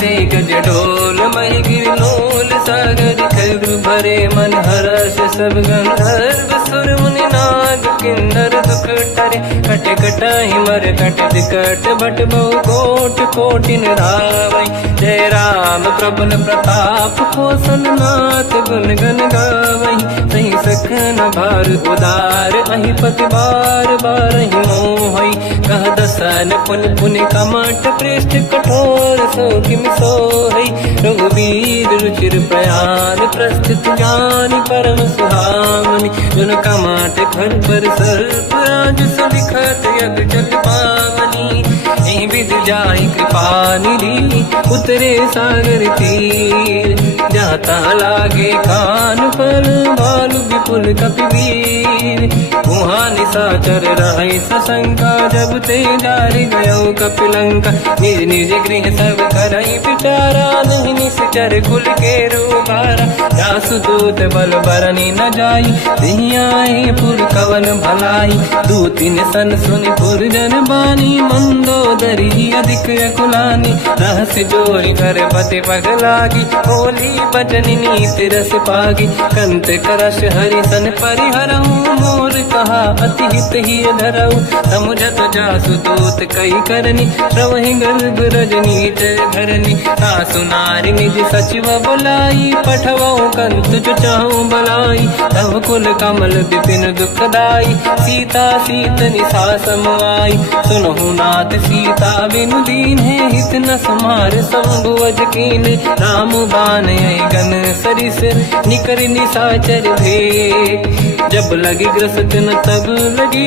दिग्गज डोल महि गिरलोल सागर खग भरे मन हर्ष सब गंधर्व सुर मुनि नाग किन्नर दुख टरे कट कटाहि मर कट विकट भट बहु कोट कोटिन रावै जय राम प्रबल प्रताप कौशल नाथ गुण गण गावै सही सखन भार उदार अहि पति बार बारहि मोहै कह दसन पुन पुन कमठ पृष्ठ कठोर सो किम सोहै रघुबीर रुचिर प्रयाण प्रस्थित ज्ञान परम सुहामनि जुन कमठ घर पर सर्प राज सबिखत यग जल पावनी एहि विध जाहि कृपा निधि उतरे सागर तीर जाता लागे कान फल भालु विपुल कपिवीर वहाँ निशाचर रहे सशंका जब ते जारि गयो कपिलंका निज निज गृह सब करई विचारा नहीं निश्चर कुल के रूबारा जासु दूत बल बरनी न जाई दिहियाए पुर कवन भलाई दूतिन सन सुनि पुर जन बानी मंदोदरी अधिक अकुलानी रहस्य जोरी कर पति पगलागी होली बचन नीति रस पागी कंत करश हरि सन परिहरहु मोर कहा अति हित ही धरऊ समुझत जासु दूत कई करनी श्रवहि गर्भ रजनी जय धरनी सासु नारी निज सचिव बुलाई पठवऊ कंत जो चाहू बलाई तव कुल कमल विपिन दुखदाई सीता सीत निशा समाई सुनहु नाथ सीता बिनु दीन है हित न समार संभुवज कीन राम बान गन सरिस निकर निशाचर भेट जब लगी ग्रसत न तब लगी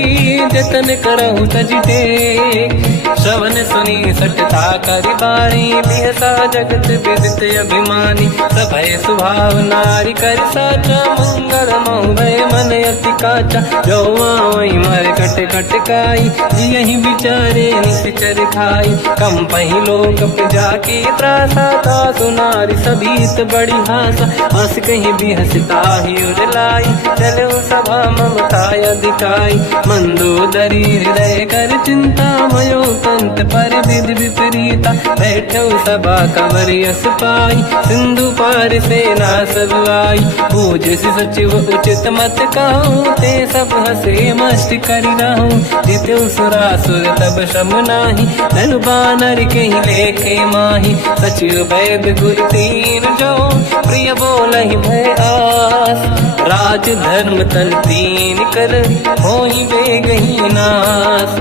जतन करहु तज टेक श्रवण सुनी सटता करि बारी बिहसा जगत विदित अभिमानी सभय सुभाव नारी कर साचा मंगल मऊ भय मन अति काचा जो आवई मर कट कट काई यही विचारे निश्चर खाई कम पही लोक प्रजा की त्रासा था सुनारी सभीत बड़ी हासा हंस कहीं भी हंसता ही उड़लाई चलो सभा ममता अधिकाई मंदोदरी हृदय कर चिंता मयो कंत पर विध विपरीता बैठो सभा कंवर यस पाई सिंधु पार सेना सब आई पूज सचिव उचित मत कहूँ ते सब हसे मस्त करि रहूं जितु सुरासुर तब शम नाही धनु बानर के ही लेखे माही सचिव वैद गुरु तीन जो प्रिय बोलहि भय आस राज धर्म तन तीन कर होई बेगही नास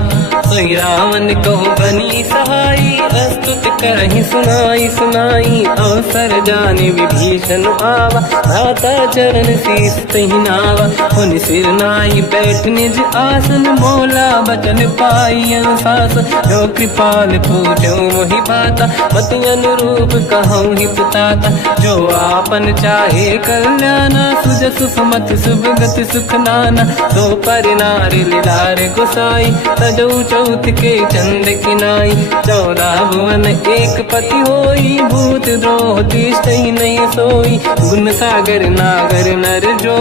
सोई रावण कहु बनी सहाई अस्तुत करहि सुनाई सुनाई अवसर जाने विभीषण आवा भ्राता चरण शीस तहि नावा हुन सिर नाई बैठ निज आसन मोला बचन पाई अनुशासन जो कृपाल पूजो मोहि पाता मति अनुरूप कहूँ हित ताता जो आपन चाहे कल्याणा सुजस सुमति शुभ गति सुख नाना तो पर नारी लीलार गोसाई तजौ चौथ के चंद किनाई 14 भुवन एक पति होई भूत द्रोह तिष्ठ नहीं सोई गुण सागर नागर नर जो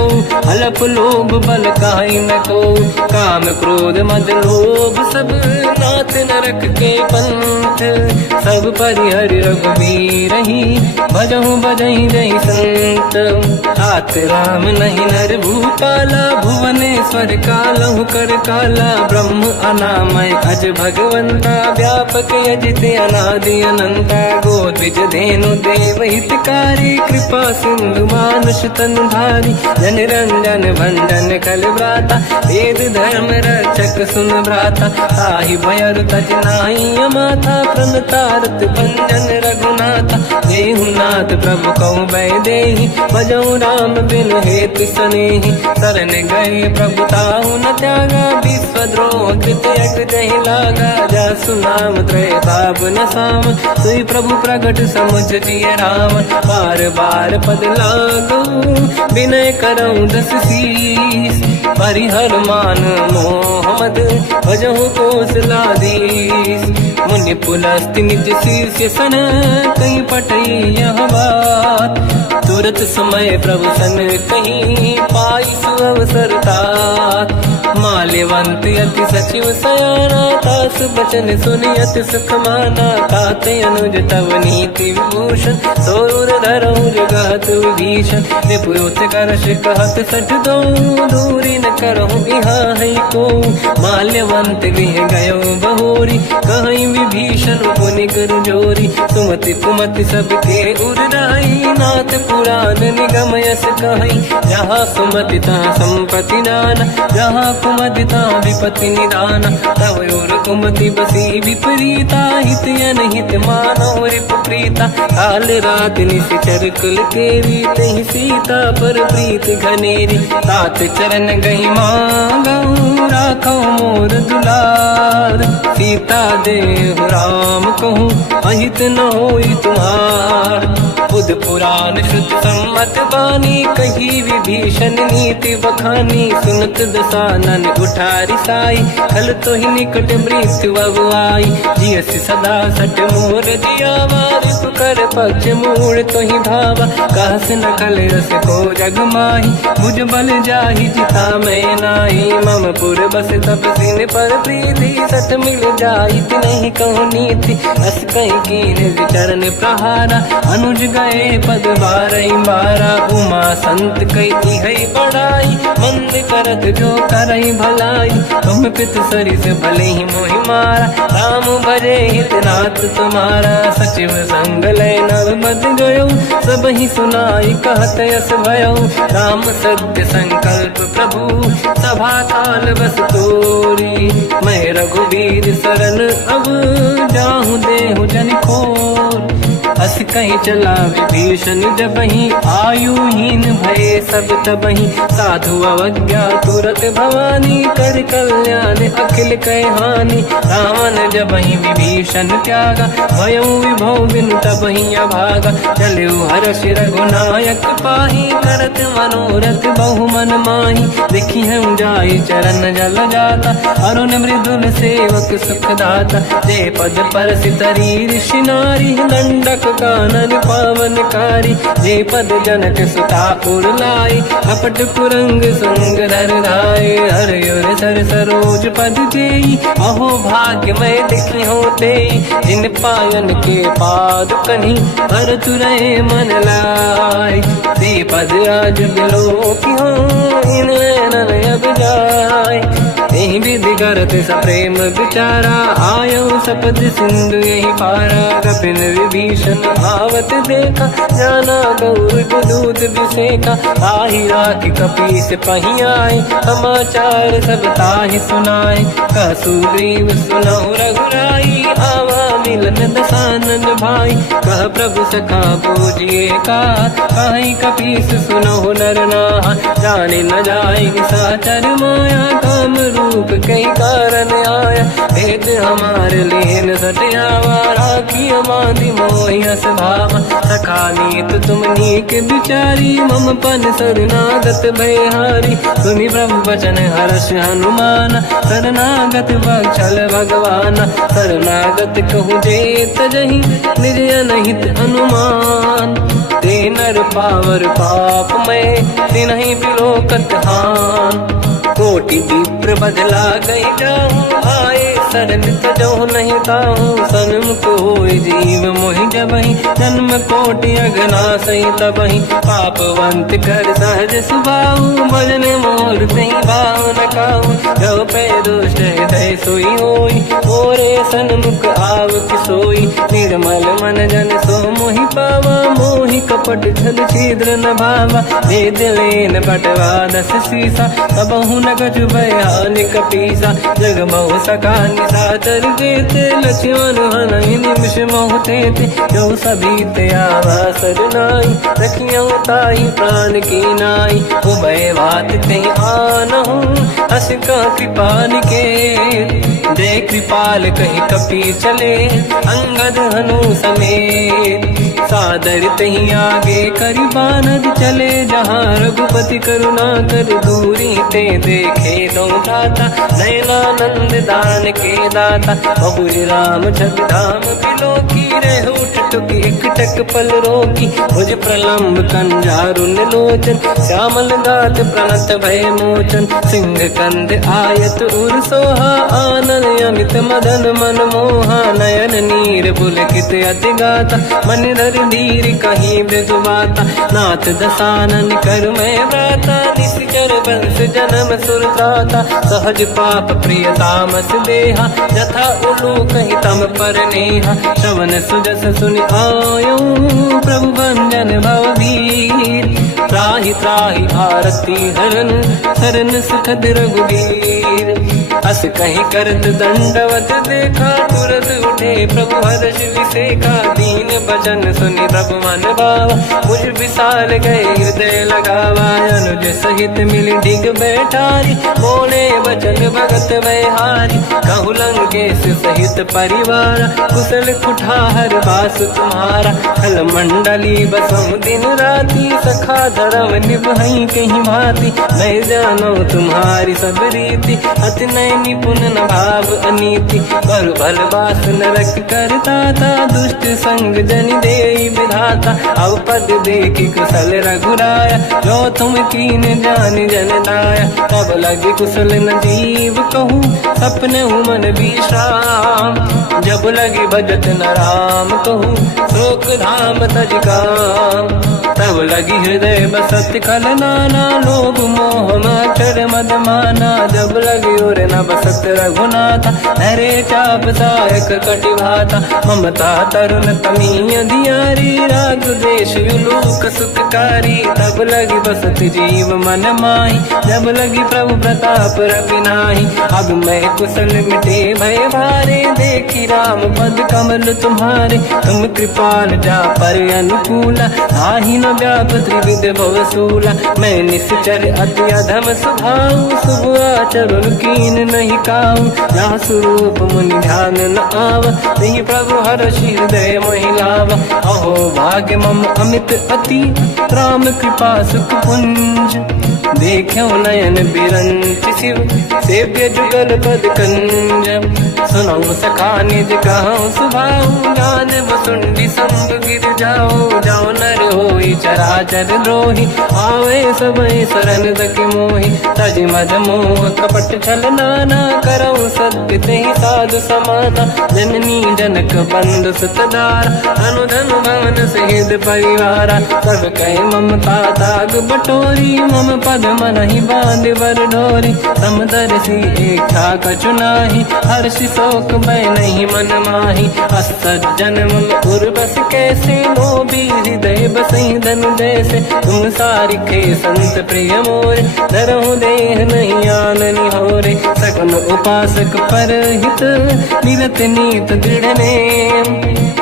हलप लोभ बल काई न को काम क्रोध मद लोभ सब नाथ नरक के पंथ सब परिहरि रघुबीर ही भजहु बजहि जहि संत हाथ राम नहीं नर भूपाला भुवनेश्वर कालहु कर काला ब्रह्म अनामय अज भगवंता व्यापक यजित अनादि अनंता गोद्विज धेनु देव हितकारी कृपा सिंधु मानुष तनु धारी जन रंजन भंजन कल व्राता वेद धर्म रक्षक सुन भ्राता ताहि भयर तज नाहि अमाथा प्रणतारत भंजन रघुनाथा देहुनाथ प्रभु कहु बै देहि भजऊ राम बिन हेतु सनेहि शरण गए प्रभु ताहु न त्यागा विश्वद्रोह कृत यक जहि लागा जासु नाम त्रयताप न साम सोई प्रभु प्रगट समुझ जिय राम बार बार पद लागू विनय करऊँ दस शीस परिहर मान मोहम्मद भजहु कौशलाधीश मुनि पुलस्त्य निज शिष्य सन कहीं पटई यह बात। तुरत समय प्रभु सन कहीं पाई सुअवसर तात। माल्यवंत अति सचिव सयाना तास बचन सुनियत सुख माना। ताते अनुज तव नीति विभूषण सोर धरऊ जगत विभीषण। निपुत करश कहत सठ दो दूरी न करहु यहाँ है को। माल्यवंत गृह गयो बहोरी कहीं विभीषण पुनि कर जोरी। सुमति कुमति सबके उर्राई नाथ पुराण निगम यस कहीं। जहाँ सुमति तहाँ संपत्ति दान जहाँ कुमति तहाँ विपत्ति निदान। तव और कुमति बसी विपरीता हित अनहित मानव रिप प्रीता। काल रात निश्चर कुल केरी तहि सीता पर प्रीत घनेरी। तात चरण गई मांगऊ राखो मोर दुलार। सीता देहु राम कहूँ अहित न होई तुम्हार। बुध पुराण श्रुत सम्मत बानी कही विभीषण नीति बखानी। सुनत दसानन उठारी साई खल तो ही निकट मृत्यु अब आई। जियस सदा सट मोर जियावा रिप कर पक्ष मूड़ तो ही भावा। कहस न कल रस को जग माही भुज बल जाहि जिता मैं नाई। मम पुर बस तप सिन पर प्रीति सत मिल जाई नहीं कहूँ नीति। अस कहीं कीन चरण प्रहारा अनुज गए पद बारई बारा। उमा संत कई है बड़ाई मंद करत जो करई भलाई। तुम पित सरिस भले ही मोहि मारा राम भजे हितनाथ तुम्हारा। सचिव संग लय नव मद गयो सब ही सुनाई कहत यस भयो। राम सत्य संकल्प प्रभु सभा काल बस तोरी। मैं रघुवीर शरण अब जाहूँ देहु जन खोर। अस कहीं चला विभीषण जबहि आयुहीन भये सब तबहि। साधु अवज्ञा तुरत भवानी कर कल्याण अखिल कह हानि। रावण जबहि विभीषण त्यागा भयउ विभव बिनु तबहि अभागा। चलु हर्ष रघुनायक पाहि करत मनोरथ बहु मन माहि। देखी हम जाई चरण जल जाता अरुण मृदुल सेवक सुख दाता। जे पद पर सितरी ऋषि नारी दंडक कानन पावनकारी। जे पद जनक सुता पुर लाई कपट पुरंग संग धर धाय। हर सर सरोज पद जेई अहो भाग्य मैं देखी होते। जिन पायन के पाद कहीं हर तुरहे मन लाई। ते पद आज बिलो की हो इन नैनन अब जाय। यही विधि करत सप्रेम विचारा आयो सपद सिंधु यही पारा। कपिन विभीषण आवत देखा जाना गौर दूत विसेका। आही राख कपी से पही आए समाचार सब ताहि सुनाए। कह सुग्रीव सुनहु रघुराई आवा मिलन दसानन भाई। कह प्रभु सखा पूजिए का कहीं कपीस सुनहु नर नाहा। जाने न जाए साचर माया काम रूप कई कारण आया। भेद हमारे लेन सटियावा राखी बांधी मोहि हस भावा। सखा नीत तुम नीक बिचारी मम पन शरणागत भयहारी। सुनि प्रभु वचन हर्ष हनुमान शरणागत बक्षल भगवान। शरणागत कहूँ जे तजहि निज अनहित अनुमान। ते नर पावर पाप में तिन्हि बिलोकत हान। कोटि विप्र बदला गई जाऊँ आए शरण तजहु नहीं ताहूँ। सन्मुख होय जीव मोहि जबहि जन्म कोटि अगना सही तबहि। पापवंत कर सहज सुभाऊ भजन मोर तहि भाव न काहू। जो पे दुष्ट हृदय सोई होई मोरे सन्मुख आव किसोई। निर्मल मन जन सो मोहि पावा मोहि कपट छल छिद्र न भावा। भेद लेन बटवा दस सीसा सबहु न कछु भयानि कपीसा। जग बहु सका निशाचर जेते लक्ष्मण हनहि निमिष मोह तेते। जो सभी ते आवा सरनाई रखियो ताहि प्राण की नाई। उभय बात ते आनहु अस का कृपा निकेत। जय कृपाल कहि कपी चले अंगद हनु समेत। सादर तही आगे करी बानर चले जहाँ रघुपति करुणा कर दूरी ते देखे दो दाता नयनानंद दान के दाता बहुरी राम छग धाम बिलो की रह उठ टुक एक टक पल रोकी मुझ प्रलम्ब कंजारुन लोचन श्यामल गात प्रणत भय मोचन सिंह कंद आयत उर सोहा आनंद अमित मदन मन मोहा नयन नीर पुलकित अति गाता मन धर धीर कहीं मृदुबाता नाथ दसानन कर मैं व्राता निश्चर वंश जन्म सुरताता सहज पाप प्रिय तामस देहा जथा उलू कहीं तम पर नेहा श्रवण सुजस सुनि आयो प्रभु भंजन भववीर त्राहि त्राहि आरती हरन शरण सुखद रघुवीर अस कहीं करत दंडवत देखा तुरत उठे प्रभु हर्ष विसेखा दीन भजन सुनि तब मन भावा मुझ विशाल गए हृदय लगावा अनुज सहित मिली डिग बैठारी बोले वचन भगत वैहारी कहु लंकेश सहित परिवार कुशल कुठार बास तुम्हारा खल मंडली बसम दिन राती सखा धर्म निभई कहीं भांति मैं जानो तुम्हारी सब रीति अति नय निपुण न भाव अनीति पर भल बास नरक करता था दुष्ट संग जन दे विधाता अब पद देखी कुशल रघुराया जो तुम कीन जान जन दाया तब लगे कुशल न जीव कहूँ सपने मन विश्राम जब लगे भजत न राम कहूँ शोक धाम तज काम तब लगी हृदय बसत कल नाना लोभ मोह मचर मद माना जब लगी और न बसत रघुनाथा नरे चाप सायक कटिभाता ममता तरुण तमीय दियारी राग देश युलूक सुखकारी तब लगी बसत जीव मन माही जब लगी प्रभु प्रताप रविनाही अब मैं कुशल मिटे भय भारे देखी राम पद कमल तुम्हारे तुम कृपाल जा पर अनुकूला आही न व्याप त्रिविध भवसूला मैं निश्चर अति अधम स्वभाव शुभ आचरण कीन नहीं काऊ जहाँ स्वरूप मुनि ध्यान न आव नहीं प्रभु हर्ष हृदय महिलाव अहो भाग्य मम अमित अति राम कृपा सुख पुंज देखो नयन बिरंच शिव सेव्य जुगल पद कंज सुनो सखा निज कहूँ सुभाऊ ज्ञान वसुंडी संग गिर जाओ जाओ नर होई चराचर द्रोही आवे सबई शरण तक मोहि तज मद मोह कपट छल नाना करऊ सत्य तेहि साधु समाना जननी जनक बंधु सुतदार अनुधन भवन सहित परिवारा सब कहे ममता ताग बटोरी मम पद मन ही बांध बर ढोरी समदर्शी इच्छा कछु नाही हर्षि शोक मैं नहीं मन माही असज्जन मम उर्वश कैसे लोभी हृदय बसई धन जैसे तुम सारिखे संत प्रिय मोरे धरहु देह नहीं आननि होरे सगुन उपासक पर हित मिलत नीत दृढ़ नेम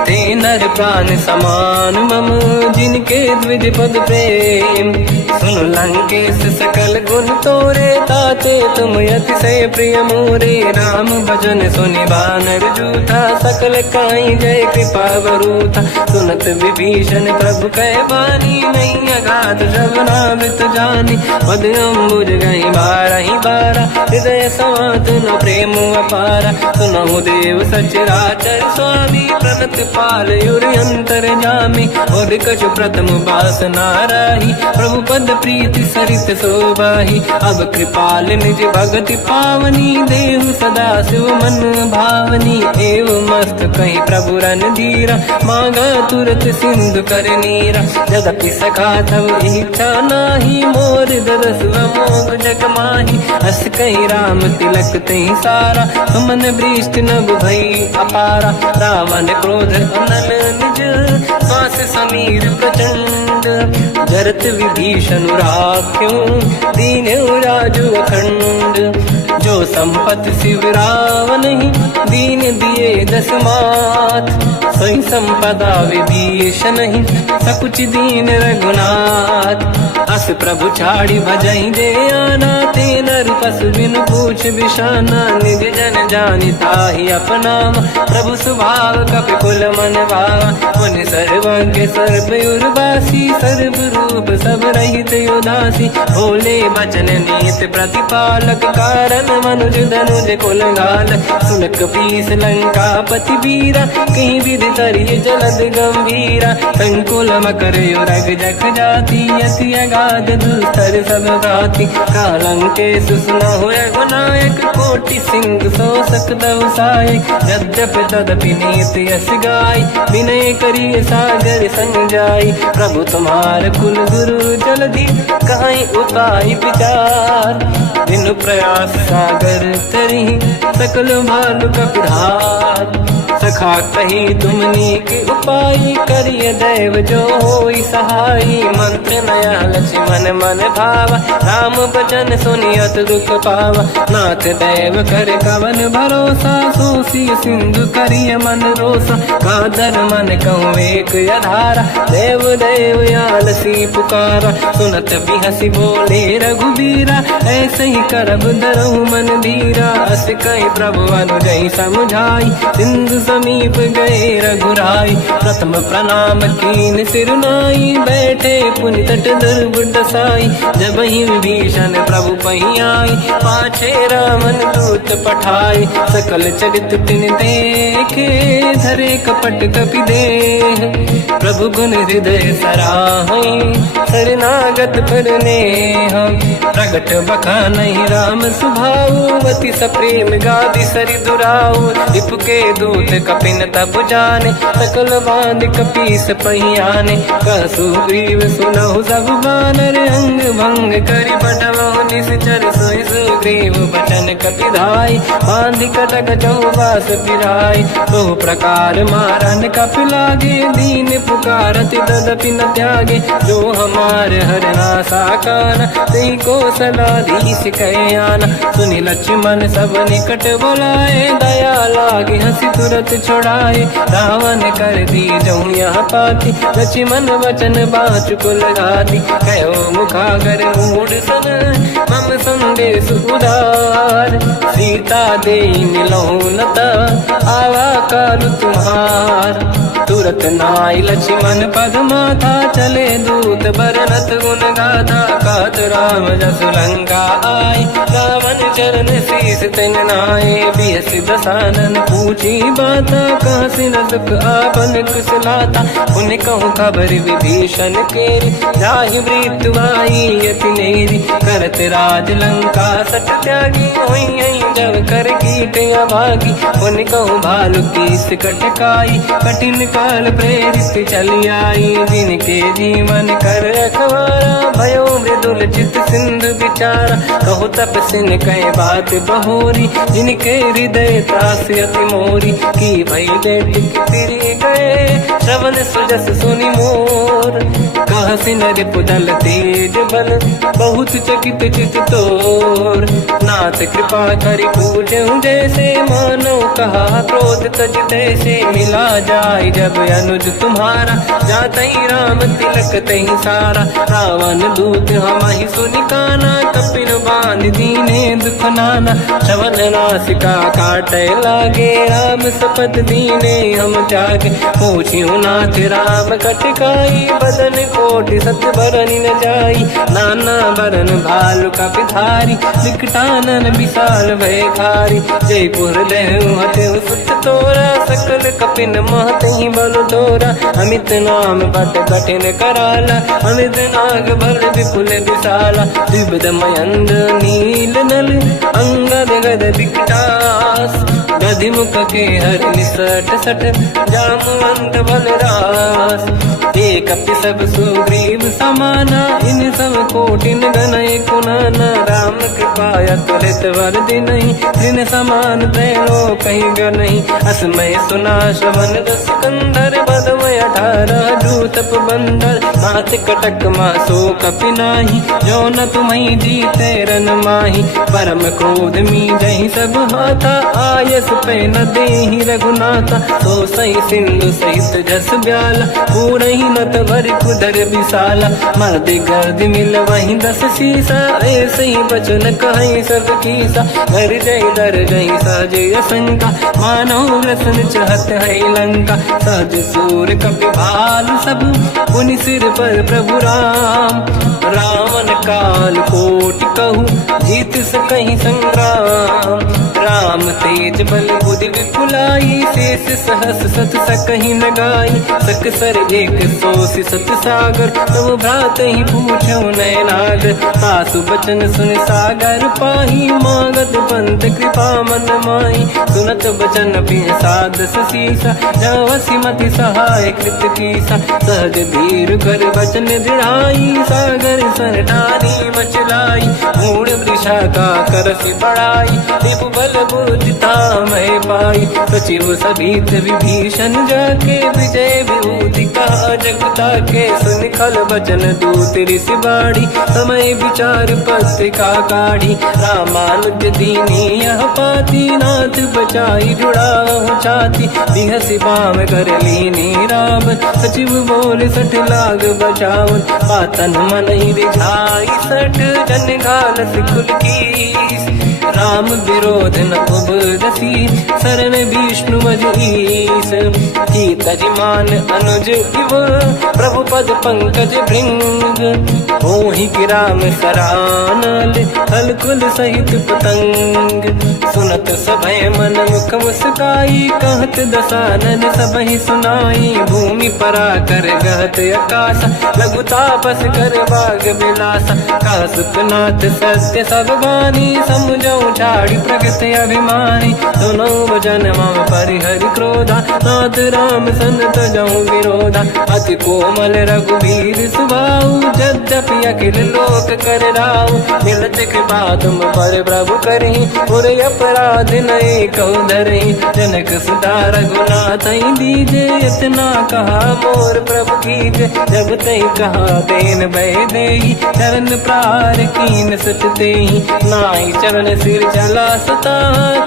ते नर प्राण समान मम जिनके द्विज पद प्रेम सुन लंकेश सकल गुण तोरे ताते तुम अतिशय प्रिय मोरे राम भजन सुनि बानर जूथा सकल काई जय कृपा वरूथा सुनत विभीषण प्रभु कह बानी नहीं अगाध श्रवणामृत जानी पद अम्बुज गई बारहि बारा हृदय समात न प्रेम अपारा सुनहु देव सचराचर स्वामी प्रणत पाल युरि अंतर जामी और कछु प्रथम बास नाराही प्रभु पद प्रीति सरित शोभाही अब कृपाल निज भगति पावनी देहु सदा शिव मन भावनी एव मस्त कहीं प्रभु रन धीरा मांगा तुरत सिंधु कर नीरा जदपि सखा तब इच्छा नाही मोर दरस मोग जग माही हस कहीं राम तिलक तही सारा सुमन वृष्टि नभ भई अपारा रावण क्रोध अनल निज श्वास समीर प्रचंड जरत विभीषण राख्यों दीन राजु अखंड जो संपत शिवराव नहीं, दीन दिए 10 मात। सोई संपदा विभीष नहीं, सकुच दीन रघुनाथ। अस प्रभु छाड़ी भजई दे आना, ते नर पशु बिनु पूछ बिशाना। निज जन जानि ताहि अपनाम, प्रभु स्वभाव कपि कुल मन भावा। मुनि सर्वज्ञ सर्व उर्वासी, सर्व रूप सब रहित उदासी। भोले बचन नीत प्रतिपालक, कारण मनुज धनुज कुल घाल। सुनक पीस लंका पति वीरा, कहीं विधि तरिय जलद गंभीरा। संकुल मकर युरग जख जाति, अति अगाध दुस्तर सब भाति। कालंके सुसना हुए गुनायक, कोटि सिंह सो सकदव साय। यद्यपि तदपि नीत यस गाय, विनय करिय सागर संग जाय। प्रभु तुम्हार कुल गुरु जलधि, कहीं उपाय विचार। बिनु प्रयास सागर तरी, सकल भालु कपिधार। सखा कही तुमनी के उपाय, करिय दैव जो होई सहाई। मंत्र नया लक्ष्मण मन भावा, राम बचन सुनियत दुख पावा। नाथ दैव कर कवन भरोसा, सोसी सिंधु करिय मन रोसा। कादर मन कहूँ एक अधारा, देव देव आलसी पुकारा। सुनत बिहसी बोले रघुबीरा, ऐसे ही करब दरहु मन धीरा। अस कहीं प्रभु अनुजई समझाई, सिंधु समीप गए रघुराई। प्रथम प्रणाम कीन सिर नाई, बैठे पुनि तट दुर्बुड साई। जब ही विभीषण प्रभु पही आई, पाछे रामन दूत पठाई। सकल चरित तिन देखे, धरे कपट कपि देह। प्रभु गुण हृदय सराहई, शरणागत पर नेह। प्रगट बखानहि राम सुभाऊ, अति सप्रेम गादि सरि दुराऊ। रिपु के दूत कपिन तब जाने, सकल बांध कपीस पहियाने। कह सुग्रीव सुनहु सब बानर, अंग भंग करि बटमहु निश्चर। सोई सुग्रीव बचन कपिधाई, बांधि कटक चौबास पिराई। बहु प्रकार मारन कपि लागे, दीन पुकारत तदपि न त्यागे। जो हमार हरना साकाना, तेहि को सलाधीश कहे आना। सुनि लक्ष्मण सब निकट बोलाए, दया लागे हंसी तुरत छुड़ाए। रावण कर दी जऊँ यहाँ पाती, लक्ष्मण वचन बाचुकुल घाती। कहो मुखागर मूढ़ सन, मम संदेश उदार। सीता दे मिलहु लता, आवा काल तुम्हार। तुरत नाई लक्ष्मण पद माथा, चले दूत बरनत गुण गाथा। कहत राम जसु लंका आए, रावण चरण शीस तिन नाये। बिहस दसानन पूछी बाता, कहाँ से न दुख आपन कुशलाता। उन कहूँ खबर विभीषण केरी, जाहि मृत्यु आई यति नेरी। करत राज लंका सट त्यागी, होई जब कर कीट अभागी। उन कहूँ भालु कीस कटकाई, कठिन काल प्रेरित चली आई। जिनके जीवन कर रखवारा, भयो मृदुल चित सिंधु विचारा। कहु तपसिन कहे बात बहोरी, जिनके हृदय त्रास अति मोरी। की भई बेटी फिरी गए, श्रवण सुजस सुनि मोर। कहसि नर पुदल तेज बल, बहुत चकित चित तोर। नाथ कृपा करि पूजहु जैसे, मानो कहा क्रोध तज तैसे। मिला जाय जब अनुज तुम्हारा, जातहि राम तिलक तहि सारा। रावण दूत हमहि सुनि काना, कपिन बांध दीने दुख नाना। श्रवण नासिका काटै लागे, राम सपथ दीने हम त्यागे। पूछिहु नाथ राम कटकाई, बदन कोटि सत बरनि न जाई। नाना बरन भालु कपिधारी, विकटानन विशाल भयखारी। जयपुर देहु हतेहु सुत तोरा, सकल कपिन महतहि बल तोरा। अमित नाम बट कठिन कराला, अमित नाग बल विपुल विशाला। द्विविध मयंद्र नील नल, अंगद गद विकटास। गधिमुख के हर निसट सट जामवंत बलरास ते कपि सब सुग्रीव समाना इन सब कोटिन गणय कुनाना राम कृपाया त्वरित वर दिनहि दिन समान त्रैलो कहीं गनहि असमय सुना श्रवण दस कंधर बदमय 18 जूतप बंदर मात कटक मासो कपि नाही जो न तुम्हि जीते रन माही परम क्रोध मी जहि सब हाथा आयस पे न देहि रघुनाथा तो सही सिंधु सहित जस ब्याला पूरहि नत भरि कुदर विशाला मर्द गर्द मिल वही 10 सीसा ऐसे ही बचन कहि सब कीसा घर जय दर जय साजे असंका मानव रसन चहत है लंका सहज सूर कपि भाल सब पुनि सिर पर प्रभु राम रावण काल कोटि कहूँ जीत सकहि संग्राम राम तेज बल बुद्धि विपुलाई शेष सहस सत सकहि न गाई सकसर एक सोसी सत सागर तब भ्रात ही पूछो नयनागर सासु बचन सुन सागर पाही मागत पंत कृपा मन माही सुनत बचन साध सीसा जवसी मति सहाय कृत कीसा सहज धीर कर बचन दृढ़ाई सागर सन ठानी मचलाई मूड वृषा का करसि बढ़ाई दिव बल बुद्धि मैं पाई सचिव सभीत विभीषण जाके विजय विभूति का जगता के सुन खल बचन दूत ऋषि बाड़ी समय विचार पत्रिका काढ़ी रामानुज दीनी यह पाती नाथ बचाई जुड़ा छाती बिहसी बाम कर लीनी राम सचिव बोल 60 लाग बचावन पातन मन ही रिझाई 60 जन घाल सिकुल की राम विरोध न उबरसी शरण विष्णु मजीस कीतजिमान अनुज इव प्रभु पद पंकज भृंग ओहि कि राम सरानल हलकुल सहित पतंग सुनत सभय मन मुख मुस्काई कहत दसानन सबहि सुनाई भूमि परा कर गहत आकाश लघु तापस कर बाग बिलासा का सुखनाथ सत्य सब बानी समझो ठाड़ी प्रगत अभिमानी दोनों वचन मम परिहरि क्रोधा नाथ राम संत जाऊं विरोधा अति कोमल रघुवीर सुभाऊ यद्यपि अखिल लोक कर राऊ मिलत कृपा तुम पर प्रभु करहि पुर अपराध नए कहु धरहि जनक सुता रघुनाथ दीजे इतना कहा मोर प्रभु कीजे जब तई कहा देन भय देहि चरण प्रार कीन सत तेहि नाई चरण सिर चला सता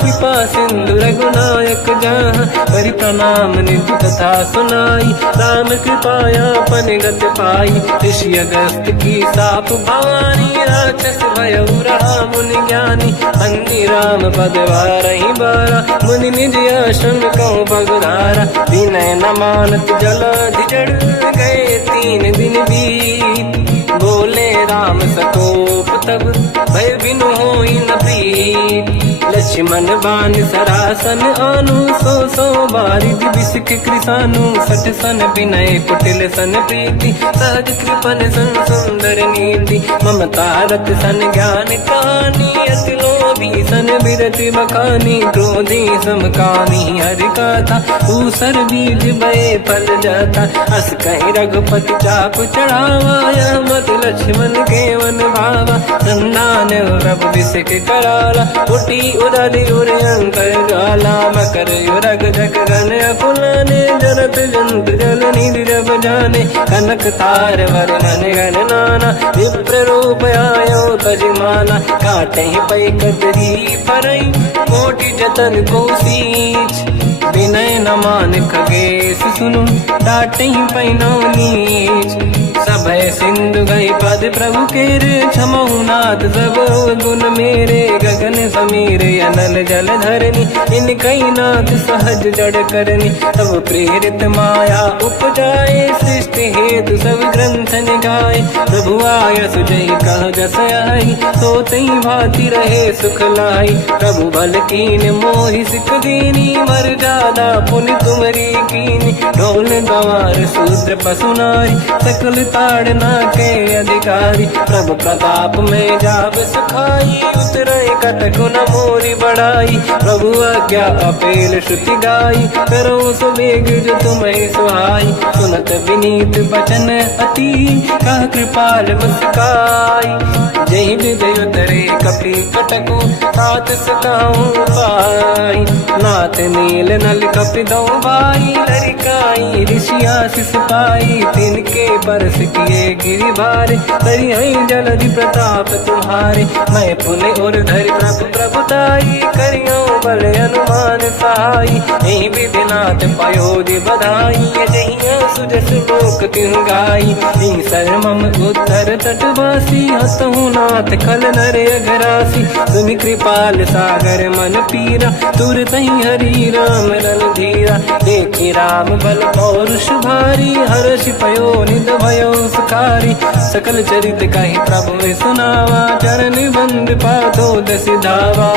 कृपा सिंधु रघुनायक जहाँ हरि प्रणाम निधि कथा सुनाई राम कृपाया पनिगत पाई ऋषि अगस्त की साप भवानी राक्षस भयउ रहा मुनि ज्ञानी अंगी राम पद वारहि बारा मुनि निज आश्रम कहूँ पगधारा विनय न मानत जलाधि जड़ गए 3 दिन बीत बोले राम सकोप तब भय बिनु होई न प्रीत लक्ष्मण बाण सरासन आनु 100 बारिद बिसिक कृसानु 60 सन विनय कुटिल सन प्रीति सहज कृपन सन सुंदर नीति ममता रत सन ज्ञान कहानी अति लोभी सन बिरति बखानी क्रोधी समकामी हरि कथा ऊसर बीज बये फल जाता अस कहीं रघुपति चाप चढ़ावा मत लक्ष्मण के वन भावा संदान रब बिसिक कराला उठी उदारी उरे अंकर गाला मकर युरग जग गन अकुलाने जरत जंत जल निधि जब जाने कनक तार वर्णन गण नाना विप्र रूप आयो तजमाना काटे पै कतरी परई कोटि जतन को सींच विनय न मान खगेश सुनु डाटे पैनो नीच सभय सिंधु गई पद प्रभु केरे क्षमहु नाथ सब गुण मेरे गगन समीर अनल जल धरनी इन कई नाथ सहज जड़ करनी तब प्रेरित माया उपजाए सृष्टि हेतु सब ग्रंथ निगाए प्रभु आय सुजय कह जस आई सोतई भांति रहे सुख लाई प्रभु बल कीन मोहि सिख दीनी मर जा गाधा पुनि तुमरी कीनी, ढोल गंवार शूद्र पशु नारी, सकल ताड़ना के अधिकारी। प्रभु प्रताप में जाब सुखाई, उतरे कटक न मोरी बढ़ाई। प्रभु आज्ञा अपेल श्रुति गाई, करो सुबेग जो तुम्हें सुहाई। सुनत विनीत बचन अति, कह कृपाल मुस्काई। जय विदय उतरे कपि कटकु, तात सकाऊं पाई। नाथ नील नल कपि दो भाई, लरिकाई ऋषि आशीष पाई। तिनके बरस किए गिरि भारे, तरी हई जलधि प्रताप तुम्हारे। मैं पुण्य और धरि प्रभु प्रभुताई, करियो बल अनुमान सहाई। यही विधिनाथ पयोधि बधाई, जहिया सुजस लोक तिहु गाई। सर मम उत्तर तटवासी, हतहु नाथ खल नर अघरासी। तुम कृपाल सागर मन पीरा, तुरत ही हरि राम रणधीरा। देखी राम बल पौरुष भारी, हर्ष पयो निध भयो सुखारी। सकल चरित कहि प्रभु सुनावा, चरण बंद पादो दस धावा।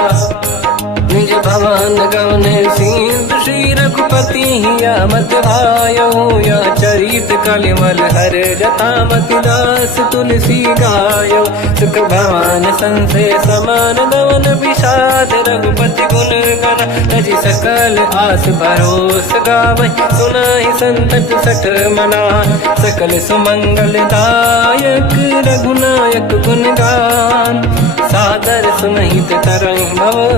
निज भवन गवन सिंधु, श्री रघुपति हिया मत आयो। या चरित कलिमल हर जटा, मति दास तुलसी गायो। सुख भवन संशय समान, गवन विषाद रघुपति गुण गण। तजि सकल आस भरोस गावै, सुनाहि संतत सठ मना। सकल सुमंगल दायक, रघुनायक गुण गान। सादर सुनहित तरहि भव